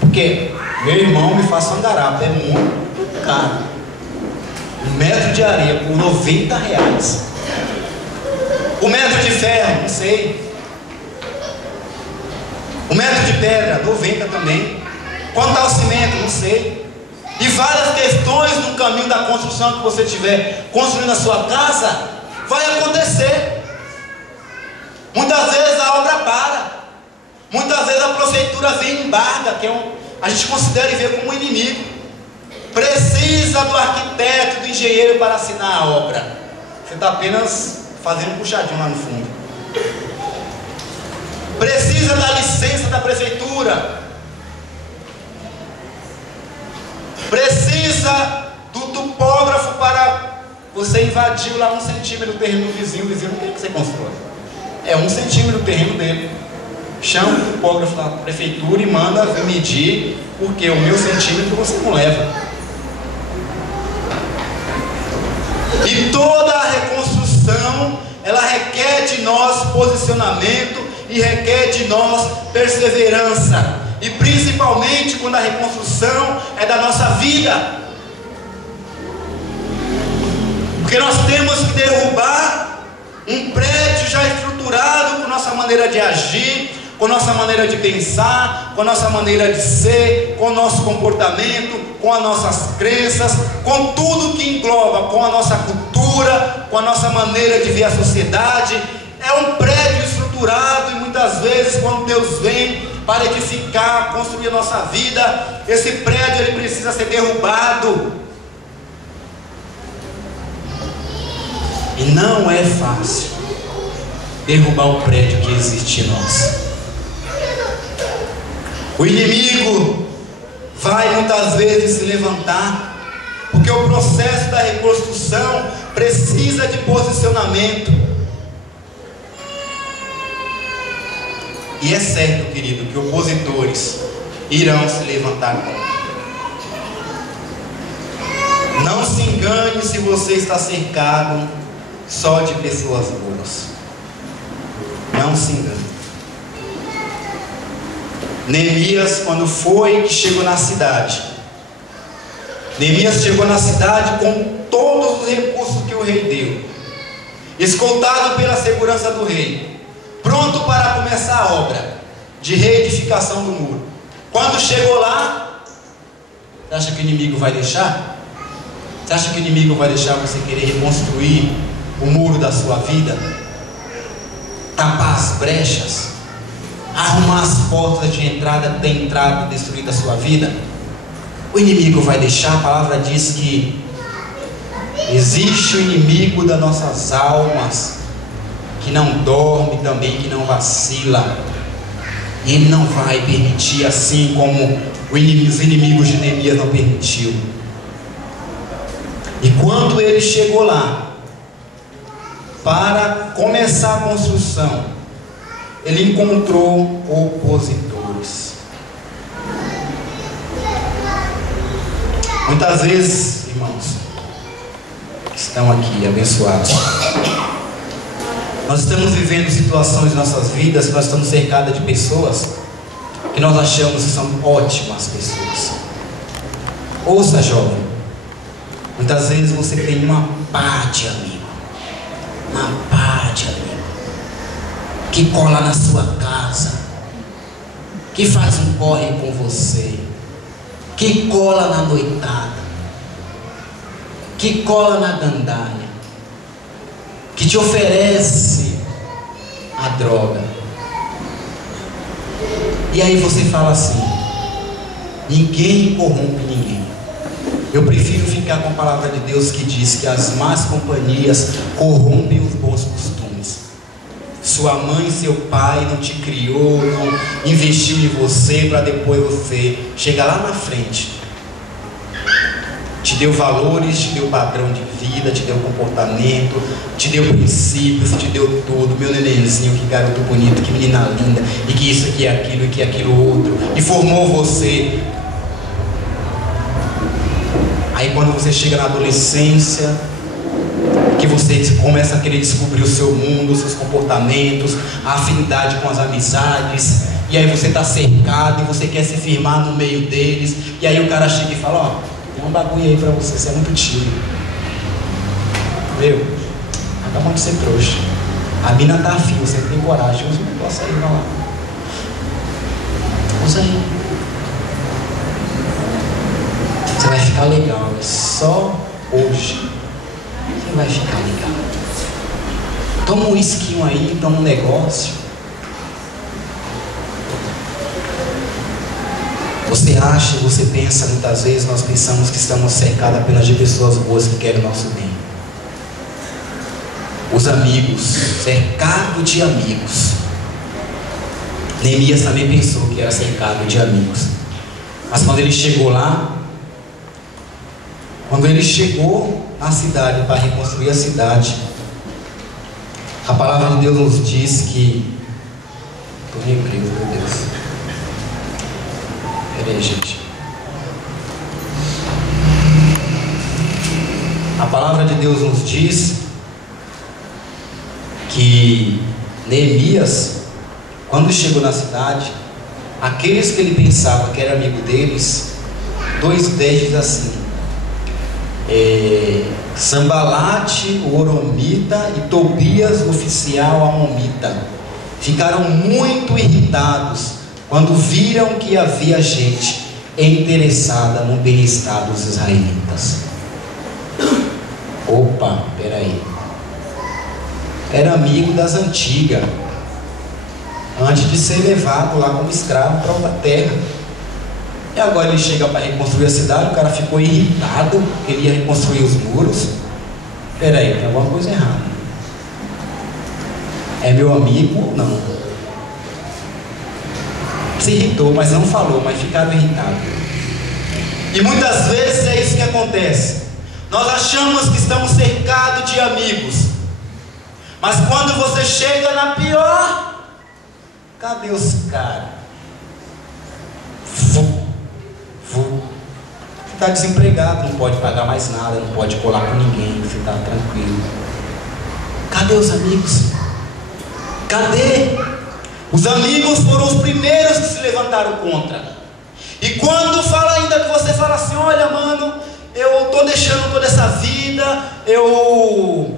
Porque meu irmão me faz uma garapa, é muito caro. 1 metro de areia por R$90. O metro de ferro, não sei. O metro de pedra, 90 também. Quanto ao cimento, não sei. E várias questões no caminho da construção que você estiver construindo a sua casa, vai acontecer. Muitas vezes a obra para. Muitas vezes a prefeitura vem e embarga, que a gente considera e vê como um inimigo. Precisa do arquiteto, do engenheiro para assinar a obra. Você está apenas fazendo um puxadinho lá no fundo. Precisa da licença da prefeitura. Precisa do topógrafo para você invadir lá 1 centímetro do terreno do vizinho. O vizinho não quer que você construa. É 1 centímetro do terreno dele. Chama o topógrafo da prefeitura e manda medir, porque o meu centímetro você não leva. E toda a reconstrução, ela requer de nós posicionamento e requer de nós perseverança. E principalmente quando a reconstrução é da nossa vida. Porque nós temos que derrubar um prédio já estruturado com nossa maneira de agir, com nossa maneira de pensar, com a nossa maneira de ser, com o nosso comportamento, com as nossas crenças, com tudo que engloba, com a nossa cultura, com a nossa maneira de ver a sociedade. É um prédio estruturado e muitas vezes quando Deus vem para edificar, construir a nossa vida, esse prédio ele precisa ser derrubado. E não é fácil derrubar o prédio que existe em nós. O inimigo vai muitas vezes se levantar, porque o processo da reconstrução precisa de posicionamento. E é certo, querido, que opositores irão se levantar contra. Não se engane se você está cercado só de pessoas boas. Não se engane. Neemias, quando foi que chegou na cidade, Neemias chegou na cidade com todos os recursos que o rei deu, escoltado pela segurança do rei, pronto para começar a obra de reedificação do muro. Quando chegou lá, você acha que o inimigo vai deixar? Você acha que o inimigo vai deixar você querer reconstruir o muro da sua vida? Tapar as brechas? Arrumar as portas de entrada que tem entrado e destruído a sua vida? O inimigo vai deixar? A palavra diz que existe o inimigo das nossas almas, que não dorme também, que não vacila. E ele não vai permitir, assim como os inimigos de Neemias não permitiu. E quando ele chegou lá para começar a construção, ele encontrou opositores. Muitas vezes, irmãos, que estão aqui abençoados, nós estamos vivendo situações em nossas vidas que nós estamos cercados de pessoas que nós achamos que são ótimas pessoas. Ouça, jovem, muitas vezes você tem uma pá de amigo, que cola na sua casa, que faz um corre com você, que cola na noitada, que cola na gandaia, que te oferece a droga. E aí você fala assim: ninguém corrompe ninguém. Eu prefiro ficar com a palavra de Deus que diz que as más companhias corrompem os bons costumes. Sua mãe e seu pai não te criou, não investiu em você para depois você chegar lá na frente. Te deu valores, te deu padrão de vida, te deu comportamento, te deu princípios, te deu tudo. Meu nenenzinho, que garoto bonito, que menina linda, e que isso, que aquilo, e que aquilo outro, e formou você. Aí quando você chega na adolescência, que você começa a querer descobrir o seu mundo, os seus comportamentos, a afinidade com as amizades, e aí você está cercado e você quer se firmar no meio deles, e aí o cara chega e fala: ó, tem um bagulho aí pra você é muito tímido. Meu, acabou de ser trouxa. A mina tá afim, você tem coragem, usa um negócio aí, vai lá. Usa aí. Você vai ficar legal, é só hoje. Você vai ficar legal. Toma um esquinho aí, toma um negócio. Você acha, você pensa, muitas vezes nós pensamos que estamos cercados apenas de pessoas boas que querem o nosso bem. Os amigos, cercado de amigos. Neemias também pensou que era cercado de amigos. Mas quando ele chegou lá, quando ele chegou na cidade para reconstruir a cidade, a palavra de Deus nos diz que... Estou meio preso, meu Deus. Peraí, gente. A palavra de Deus nos diz que Neemias, quando chegou na cidade, aqueles que ele pensava que era amigo deles, 2:10 diz assim: Sambalate, o Oromita, e Tobias, o oficial amomita, ficaram muito irritados quando viram que havia gente interessada no bem-estar dos israelitas. Opa, peraí. Era amigo das antigas, antes de ser levado lá como escravo para outra terra. E agora ele chega para reconstruir a cidade, o cara ficou irritado, queria reconstruir os muros. Peraí, tem alguma coisa errada. É meu amigo ou não? Se irritou, mas não falou, mas ficaram irritados. E muitas vezes é isso que acontece. Nós achamos que estamos cercados de amigos, mas quando você chega na pior, Cadê os caras? Está desempregado, não pode pagar mais nada, não pode colar com ninguém, você está tranquilo. Cadê os amigos? Cadê? Os amigos foram os primeiros que se levantaram contra. E quando fala ainda que você fala assim, olha mano, eu estou deixando toda essa vida, eu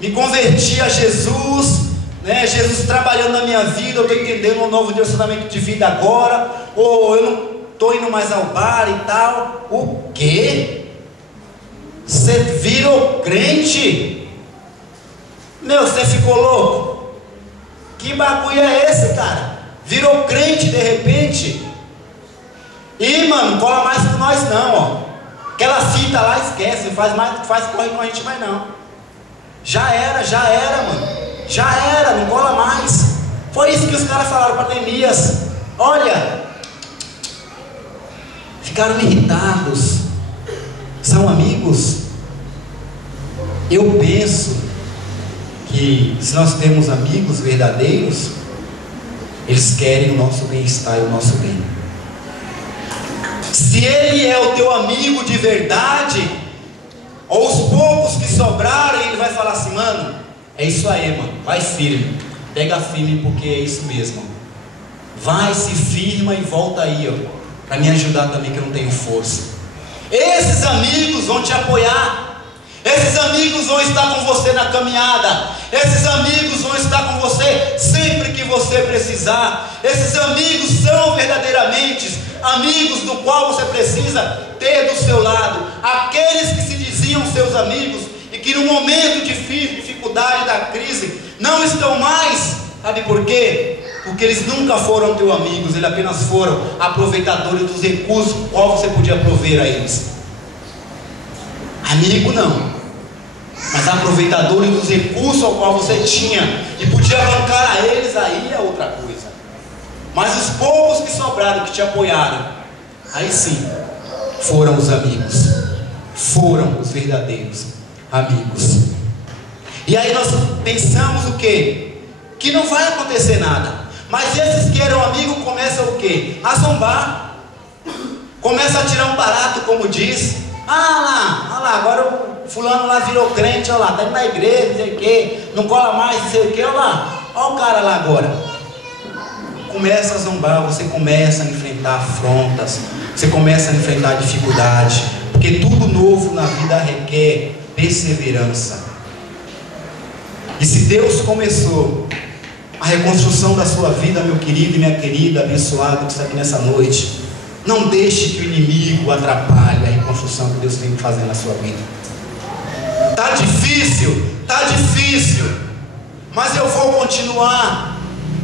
me converti a Jesus, né? Jesus trabalhando na minha vida, eu estou entendendo um novo direcionamento de vida agora, ou eu não estou indo mais ao bar e tal. O quê? Você virou crente? Meu, você ficou louco? Que bagulho é esse, cara? Virou crente de repente? E mano, não cola mais com nós não, ó. Aquela fita lá, esquece, faz corre com a gente mais não. Já era, mano. Já era, não cola mais. Foi isso que os caras falaram para Neemias. Olha, ficaram irritados. São amigos. Eu penso que se nós temos amigos verdadeiros, eles querem o nosso bem-estar e o nosso bem. Se ele é o teu amigo de verdade, ou os poucos que sobrarem, ele vai falar assim, mano, é isso aí, mano, vai firme, pega firme porque é isso mesmo, vai, se firma e volta aí, ó, para me ajudar também que eu não tenho força. Esses amigos vão te apoiar. Esses amigos vão estar com você na caminhada. Esses amigos vão estar com você sempre que você precisar. Esses amigos são verdadeiramente amigos do qual você precisa ter do seu lado. Aqueles que se diziam seus amigos e que no momento difícil, dificuldade da crise, não estão mais. Sabe por quê? Porque eles nunca foram teus amigos, eles apenas foram aproveitadores dos recursos qual você podia prover a eles. Amigo não, mas aproveitadores dos recursos ao qual você tinha e podia arrancar a eles, aí é outra coisa. Mas os poucos que sobraram, que te apoiaram, aí sim, foram os amigos, foram os verdadeiros amigos. E aí nós pensamos o quê? Que não vai acontecer nada. Mas esses que eram amigos começam o quê? A zombar, começa a tirar um barato, como diz. Ah lá, agora o fulano lá virou crente, olha lá, tá indo na igreja, não sei o que, não cola mais, não sei o que, olha lá, olha o cara lá agora. Começa a zombar, você começa a enfrentar afrontas, você começa a enfrentar dificuldade, porque tudo novo na vida requer perseverança. E se Deus começou a reconstrução da sua vida, meu querido e minha querida, abençoado que está aqui nessa noite, não deixe que o inimigo atrapalhe a reconstrução que Deus tem que fazer na sua vida. Tá difícil, mas eu vou continuar.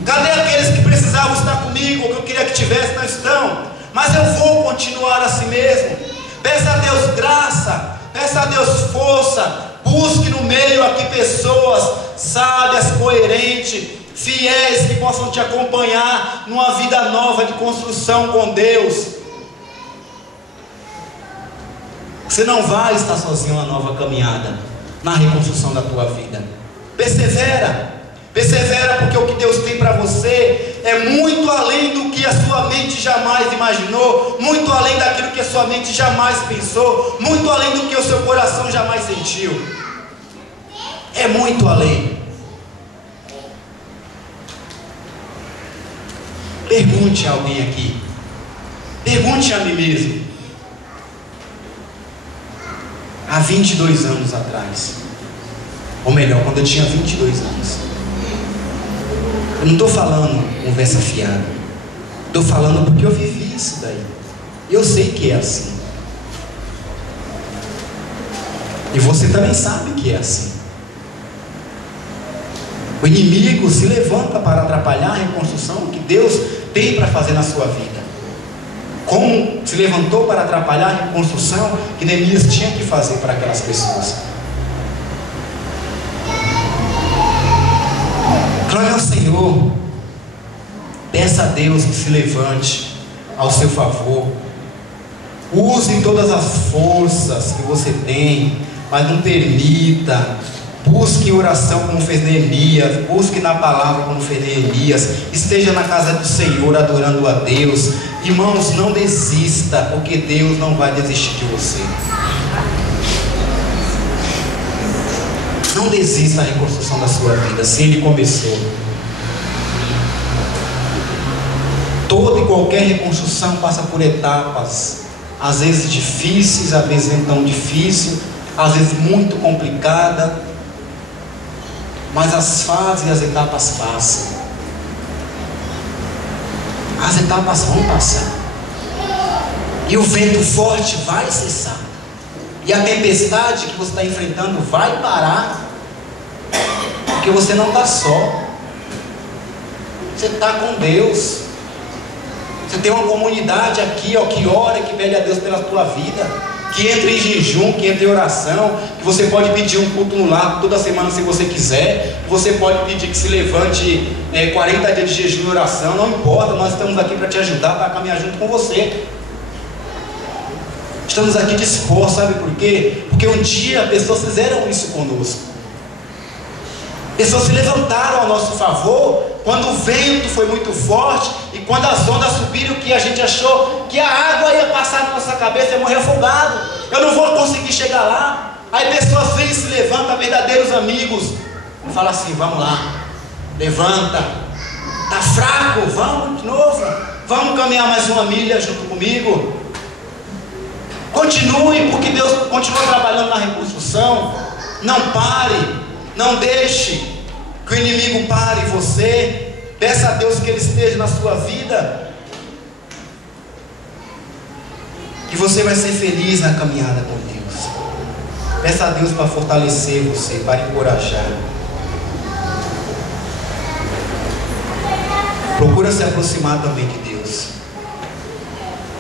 Cadê aqueles que precisavam estar comigo, ou que eu queria que tivesse, não estão? Mas eu vou continuar assim mesmo. Peça a Deus graça, peça a Deus força. Busque no meio aqui pessoas sábias, coerentes, fiéis, que possam te acompanhar numa vida nova de construção com Deus. Você não vai estar sozinho na nova caminhada, na reconstrução da tua vida. Persevera, porque o que Deus tem para você é muito além do que a sua mente jamais imaginou, muito além daquilo que a sua mente jamais pensou, muito além do que o seu coração jamais sentiu. É muito além. Pergunte a alguém aqui, pergunte a mim mesmo. Há 22 anos atrás, ou melhor, quando eu tinha 22 anos, eu não estou falando conversa fiada, estou falando porque eu vivi isso daí, eu sei que é assim, e você também sabe que é assim. O inimigo se levanta para atrapalhar a reconstrução que Deus tem para fazer na sua vida, como se levantou para atrapalhar a reconstrução que Neemias tinha que fazer para aquelas pessoas. Clame ao Senhor, peça a Deus que se levante ao seu favor, use todas as forças que você tem, mas não permita Busque oração como fez Neemias, busque na palavra como fez Neemias, esteja na casa do Senhor adorando a Deus. Irmãos, não desista, porque Deus não vai desistir de você. Não desista da reconstrução da sua vida, se Ele começou. Toda e qualquer reconstrução passa por etapas, às vezes difíceis, às vezes não tão difícil, às vezes muito complicada, mas as fases e as etapas passam. As etapas vão passar, e o vento forte vai cessar, e a tempestade que você está enfrentando vai parar, porque você não está só, você está com Deus. Você tem uma comunidade aqui, ó, que ora, que pede a Deus pela tua vida, que entra em jejum, que entra em oração, que você pode pedir um culto no lar toda semana se você quiser, que você pode pedir que se levante 40 dias de jejum e oração, não importa, nós estamos aqui para te ajudar, para caminhar junto com você. Estamos aqui dispostos, sabe por quê? Porque um dia pessoas fizeram isso conosco. Pessoas se levantaram ao nosso favor quando o vento foi muito forte e quando as ondas subiram, que a gente achou que a água ia passar na nossa cabeça e morrer afogado. Eu não vou conseguir chegar lá. Aí pessoas vêm e se levantam, verdadeiros amigos, e falam assim: vamos lá, levanta, está fraco, vamos de novo, vamos caminhar mais uma milha junto comigo. Continue, porque Deus continua trabalhando na reconstrução. Não pare. Não deixe que o inimigo pare você. Peça a Deus que Ele esteja na sua vida, que você vai ser feliz na caminhada com Deus. Peça a Deus para fortalecer você, para encorajar. Procura se aproximar também de Deus,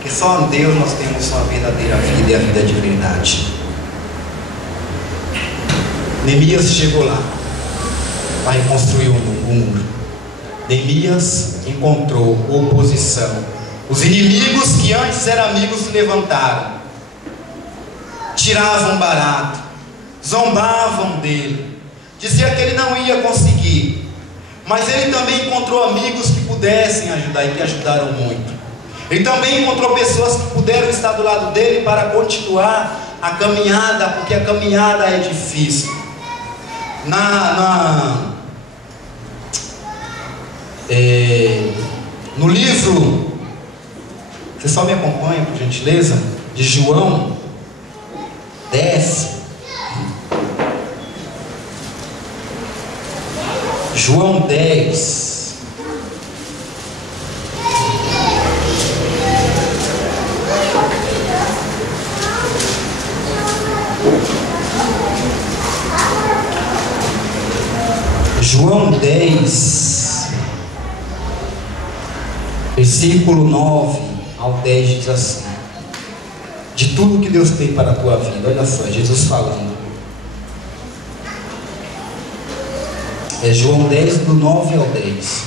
que só em Deus nós temos uma verdadeira vida e a vida de verdade. Neemias chegou lá para reconstruir o muro. Neemias encontrou oposição. Os inimigos que antes eram amigos se levantaram, tiravam barato, zombavam dele, diziam que ele não ia conseguir. Mas ele também encontrou amigos que pudessem ajudar e que ajudaram muito. Ele também encontrou pessoas que puderam estar do lado dele para continuar a caminhada, porque a caminhada é difícil. No livro, você só me acompanha por gentileza, de João 10, João 10, João 10, versículo 9 ao 10 diz assim: de tudo que Deus tem para a tua vida, olha só, Jesus falando. É João 10, do 9 ao 10.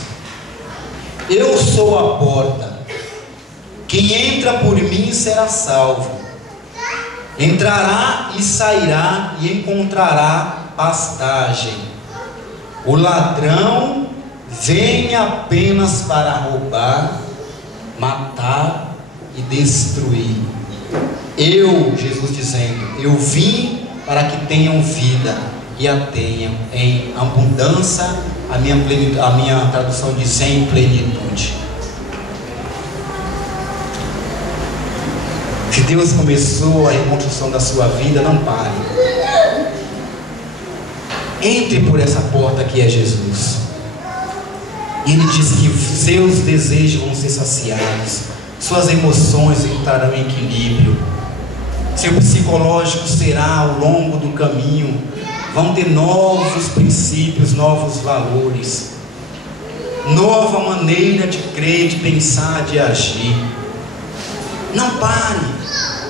Eu sou a porta, quem entra por mim será salvo, entrará e sairá e encontrará pastagem. O ladrão vem apenas para roubar, matar e destruir. Eu, Jesus dizendo, eu vim para que tenham vida e a tenham em abundância. A minha tradução diz em plenitude. Se Deus começou a reconstrução da sua vida, não pare. Entre por essa porta que é Jesus. Ele diz que seus desejos vão ser saciados, suas emoções entrarão em equilíbrio, seu psicológico será ao longo do caminho, vão ter novos princípios, novos valores, nova maneira de crer, de pensar, de agir. Não pare,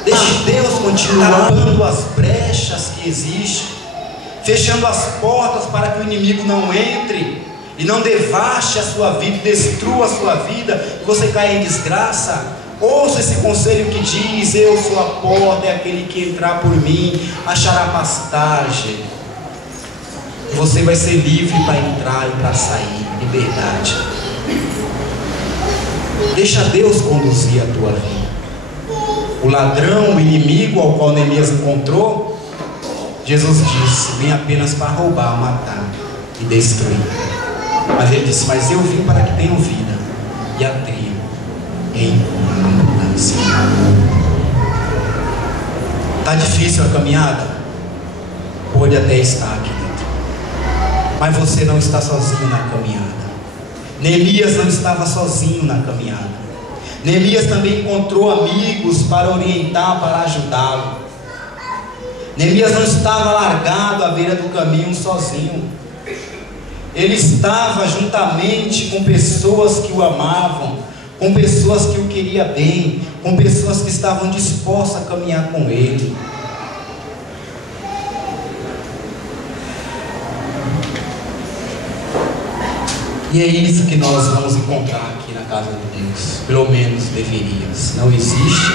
deixe Deus continuar tapando as brechas que existem, fechando as portas para que o inimigo não entre e não devaste a sua vida, destrua a sua vida, e você caia em desgraça. Ouça esse conselho que diz: eu sou a porta, é aquele que entrar por mim achará pastagem. você vai ser livre para entrar e para sair. Liberdade. Deixa Deus conduzir a tua vida. O ladrão, o inimigo ao qual Neemias encontrou, Jesus disse: vem apenas para roubar, matar e destruir. Mas ele disse: mas eu vim para que tenham vida e a tenham em abundância. Está difícil a caminhada? Pode até estar, querido, mas você não está sozinho na caminhada. Neemias não estava sozinho na caminhada. Neemias também encontrou amigos para orientar, para ajudá-lo. Neemias não estava largado à beira do caminho sozinho. Ele estava juntamente com pessoas que o amavam, com pessoas que o queriam bem, com pessoas que estavam dispostas a caminhar com ele. E é isso que nós vamos encontrar aqui na casa de Deus. Pelo menos deveria. Se não existe,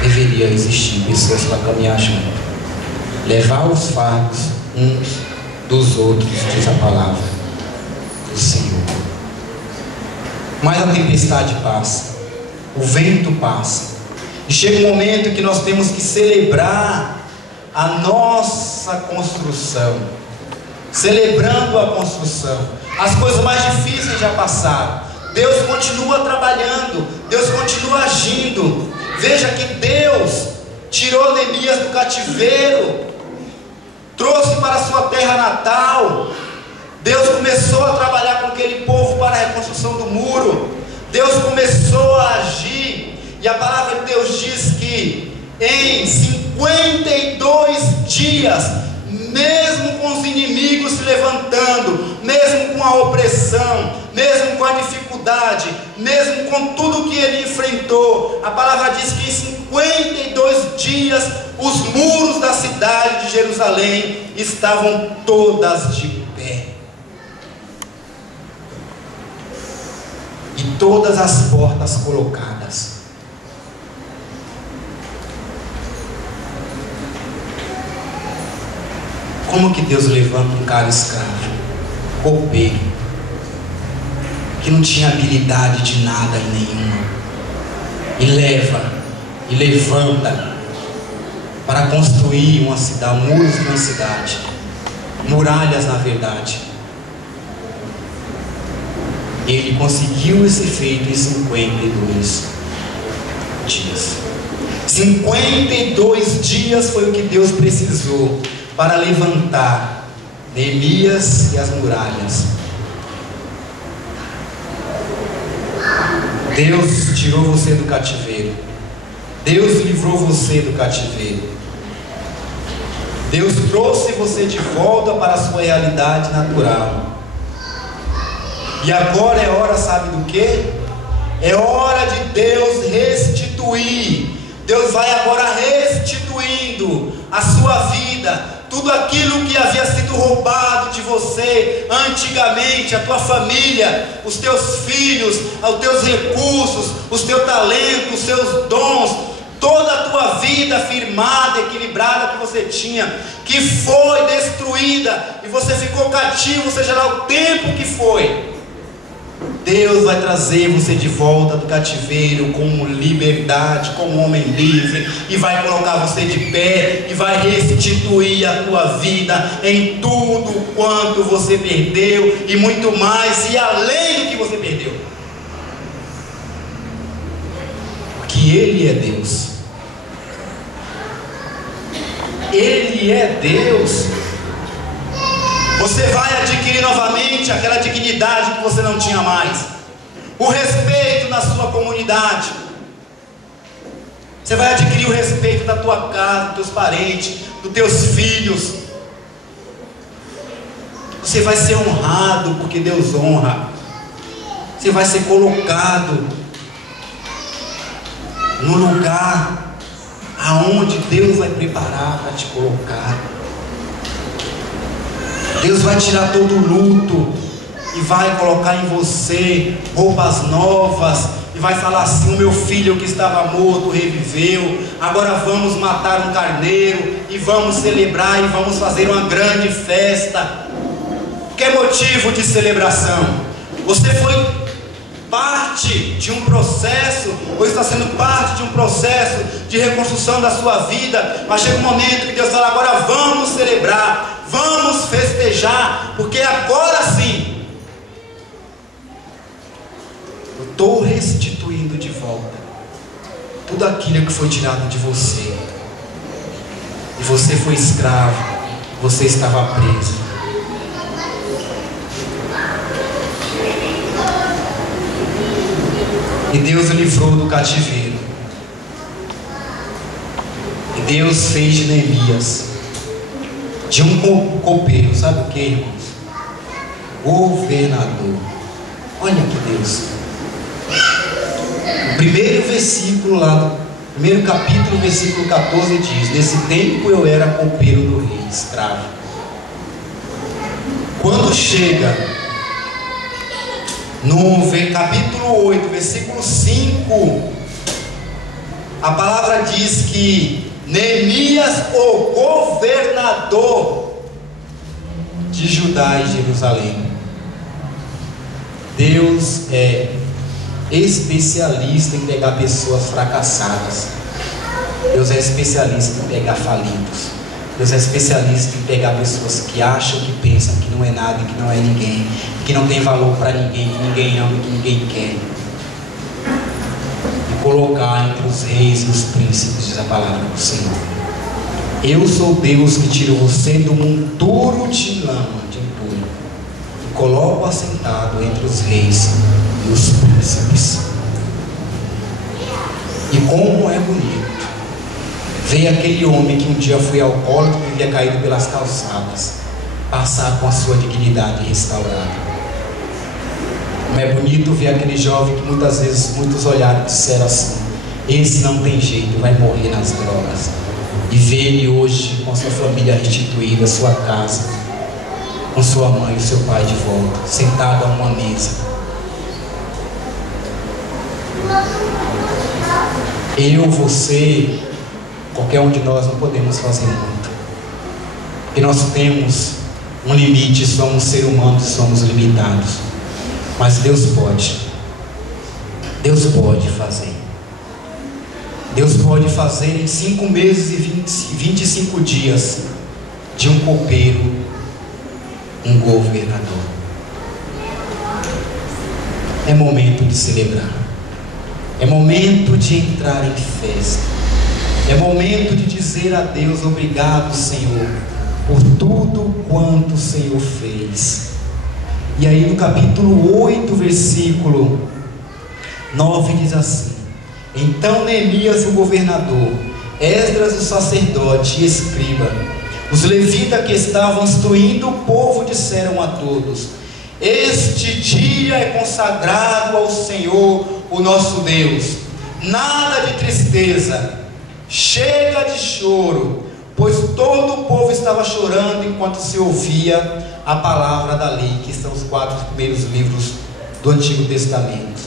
deveria existir pessoas para caminhar junto, levar os fardos uns dos outros, diz a palavra do Senhor. Mas a tempestade passa, o vento passa, e chega um momento que nós temos que celebrar a nossa construção. Celebrando a construção. As coisas mais difíceis já passaram. Deus continua trabalhando, Deus continua agindo. Veja que Deus tirou Neemias do cativeiro, trouxe para a sua terra natal. Deus começou a trabalhar com aquele povo para a reconstrução do muro. Deus começou a agir. E a palavra de Deus diz que em 52 dias, mesmo com os inimigos se levantando, mesmo com a opressão, mesmo com a dificuldade, mesmo com tudo que ele enfrentou, a palavra diz que em 52 dias os muros da cidade de Jerusalém estavam todas de pé, e todas as portas colocadas. Como que Deus levanta um cara escravo, copeiro, que não tinha habilidade de nada nenhuma, e levanta para construir uma cidade, muros de uma cidade, muralhas na verdade. Ele conseguiu esse feito em 52 dias. 52 dias foi o que Deus precisou para levantar Neemias e as muralhas. Deus tirou você do cativeiro. Deus livrou você do cativeiro. Deus trouxe você de volta para a sua realidade natural. E agora é hora, sabe do quê? É hora de Deus restituir. Deus vai agora restituindo a sua vida, tudo aquilo que havia sido roubado de você antigamente, a tua família, os teus filhos, os teus recursos, os teus talentos, os teus dons, toda a tua vida firmada, equilibrada que você tinha, que foi destruída e você ficou cativo, seja lá o tempo que foi. Deus vai trazer você de volta do cativeiro com liberdade, como homem livre, e vai colocar você de pé, e vai restituir a tua vida em tudo quanto você perdeu, e muito mais, e além do que você perdeu. Porque Ele é Deus. Ele é Deus. Você vai adquirir novamente aquela dignidade que você não tinha mais, o respeito na sua comunidade. Você vai adquirir o respeito da tua casa, dos teus parentes, dos teus filhos. Você vai ser honrado porque Deus honra. Você vai ser colocado no lugar aonde Deus vai preparar para te colocar. Deus vai tirar todo o luto e vai colocar em você roupas novas, e vai falar assim: o meu filho que estava morto reviveu, agora vamos matar um carneiro, e vamos celebrar, e vamos fazer uma grande festa. Que motivo de celebração? Você foi parte de um processo, ou está sendo parte de um processo de reconstrução da sua vida, mas chega um momento que Deus fala: agora vamos celebrar, vamos festejar, porque agora sim eu estou restituindo de volta tudo aquilo que foi tirado de você. E você foi escravo, você estava preso. E Deus o livrou do cativeiro. E Deus fez de Neemias, de um copeiro, sabe o que, irmãos? Governador. Olha que Deus. O primeiro versículo lá, do primeiro capítulo, versículo 14 diz: nesse tempo eu era copeiro do rei, escravo. Quando chega no capítulo 8, versículo 5, a palavra diz que Neemias, o governador de Judá e Jerusalém. Deus é especialista em pegar pessoas fracassadas. Deus é especialista em pegar falidos. Deus é especialista em pegar pessoas que acham, que pensam que não é nada, que não é ninguém, que não tem valor para ninguém, que ninguém ama, que ninguém quer, e colocar entre os reis e os príncipes, diz a palavra do Senhor. Eu sou Deus que tiro você do monturo de lama, de entulho, e coloco assentado entre os reis e os príncipes. E como é bonito ver aquele homem que um dia foi alcoólatra e vivia caído pelas calçadas, passar com a sua dignidade restaurada. Como é bonito ver aquele jovem que muitas vezes muitos olharam e disseram assim: esse não tem jeito, vai morrer nas drogas. E ver ele hoje com a sua família restituída, sua casa, com sua mãe e seu pai de volta, sentado a uma mesa. Eu, você, qualquer um de nós não podemos fazer muito, porque nós temos um limite, somos seres humanos, somos limitados. Mas Deus pode. Deus pode fazer. Deus pode fazer em 5 meses e 25 dias de um copeiro, um governador. É momento de celebrar. É momento de entrar em festa. É momento de dizer a Deus: obrigado, Senhor, por tudo quanto o Senhor fez. E aí no capítulo 8, versículo 9 diz assim: então Neemias, o governador, Esdras, o sacerdote e escriba, os levitas que estavam instruindo o povo, disseram a todos: este dia é consagrado ao Senhor, o nosso Deus. Nada de tristeza, chega de choro, pois todo o povo estava chorando enquanto se ouvia a palavra da lei, que são os 4 primeiros livros do Antigo Testamento.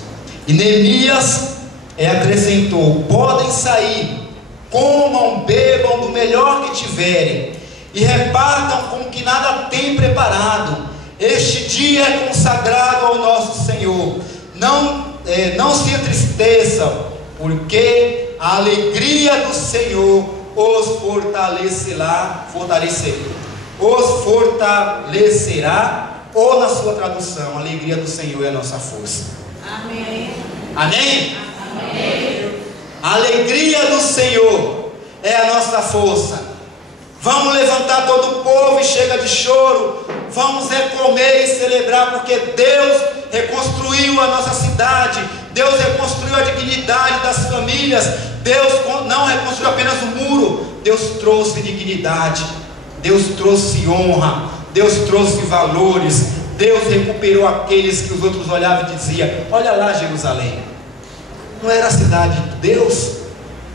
E Neemias acrescentou: podem sair, comam, bebam do melhor que tiverem, e repartam com o que nada tem preparado. Este dia é consagrado ao nosso Senhor. Não se entristeçam, porque a alegria do Senhor os fortalecerá, ou na sua tradução, a alegria do Senhor é a nossa força. Amém? Amém? Amém. A alegria do Senhor é a nossa força. Vamos levantar todo o povo e chega de choro. Vamos comer e celebrar, porque Deus reconstruiu a nossa cidade. Deus reconstruiu a dignidade das famílias. Deus não reconstruiu apenas o muro. Deus trouxe dignidade. Deus trouxe honra. Deus trouxe valores. Deus recuperou aqueles que os outros olhavam e diziam: olha lá Jerusalém, não era a cidade de Deus?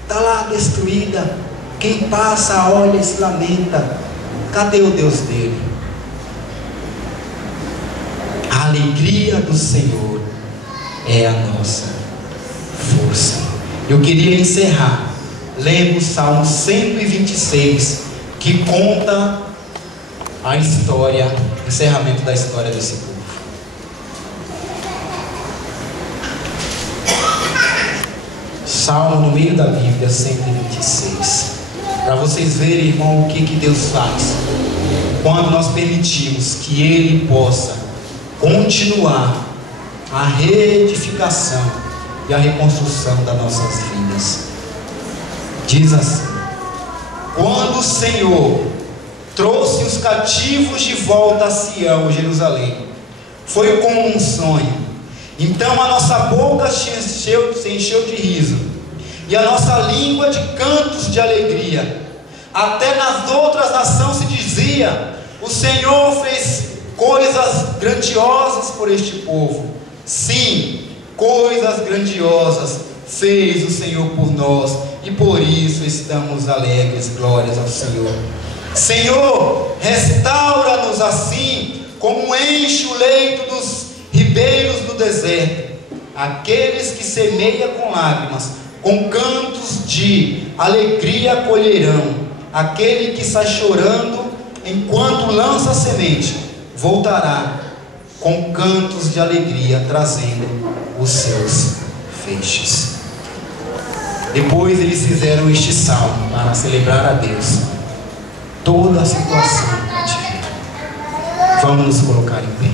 Está lá destruída. Quem passa, olha e se lamenta. Cadê o Deus dele? A alegria do Senhor é a nossa força. Eu queria encerrar lendo o Salmo 126, que conta a história, o encerramento da história desse povo. Salmo no meio da Bíblia 126. Para vocês verem, irmão, o que Deus faz quando nós permitimos que Ele possa continuar a reedificação e a reconstrução das nossas vidas. Diz assim: quando o Senhor trouxe os cativos de volta a Sião, Jerusalém, foi como um sonho. Então a nossa boca se encheu de riso, e a nossa língua de cantos de alegria. Até nas outras nações se dizia: o Senhor fez coisas grandiosas por este povo. Sim, coisas grandiosas fez o Senhor por nós, e por isso estamos alegres. Glórias ao Senhor. Senhor, restaura-nos assim como enche o leito dos ribeiros do deserto. Aqueles que semeiam com lágrimas, com cantos de alegria colherão. Aquele que está chorando enquanto lança a semente, voltará com cantos de alegria, trazendo os seus feixes. Depois eles fizeram este salmo para celebrar a Deus toda a situação que tiveram. Vamos nos colocar em pé.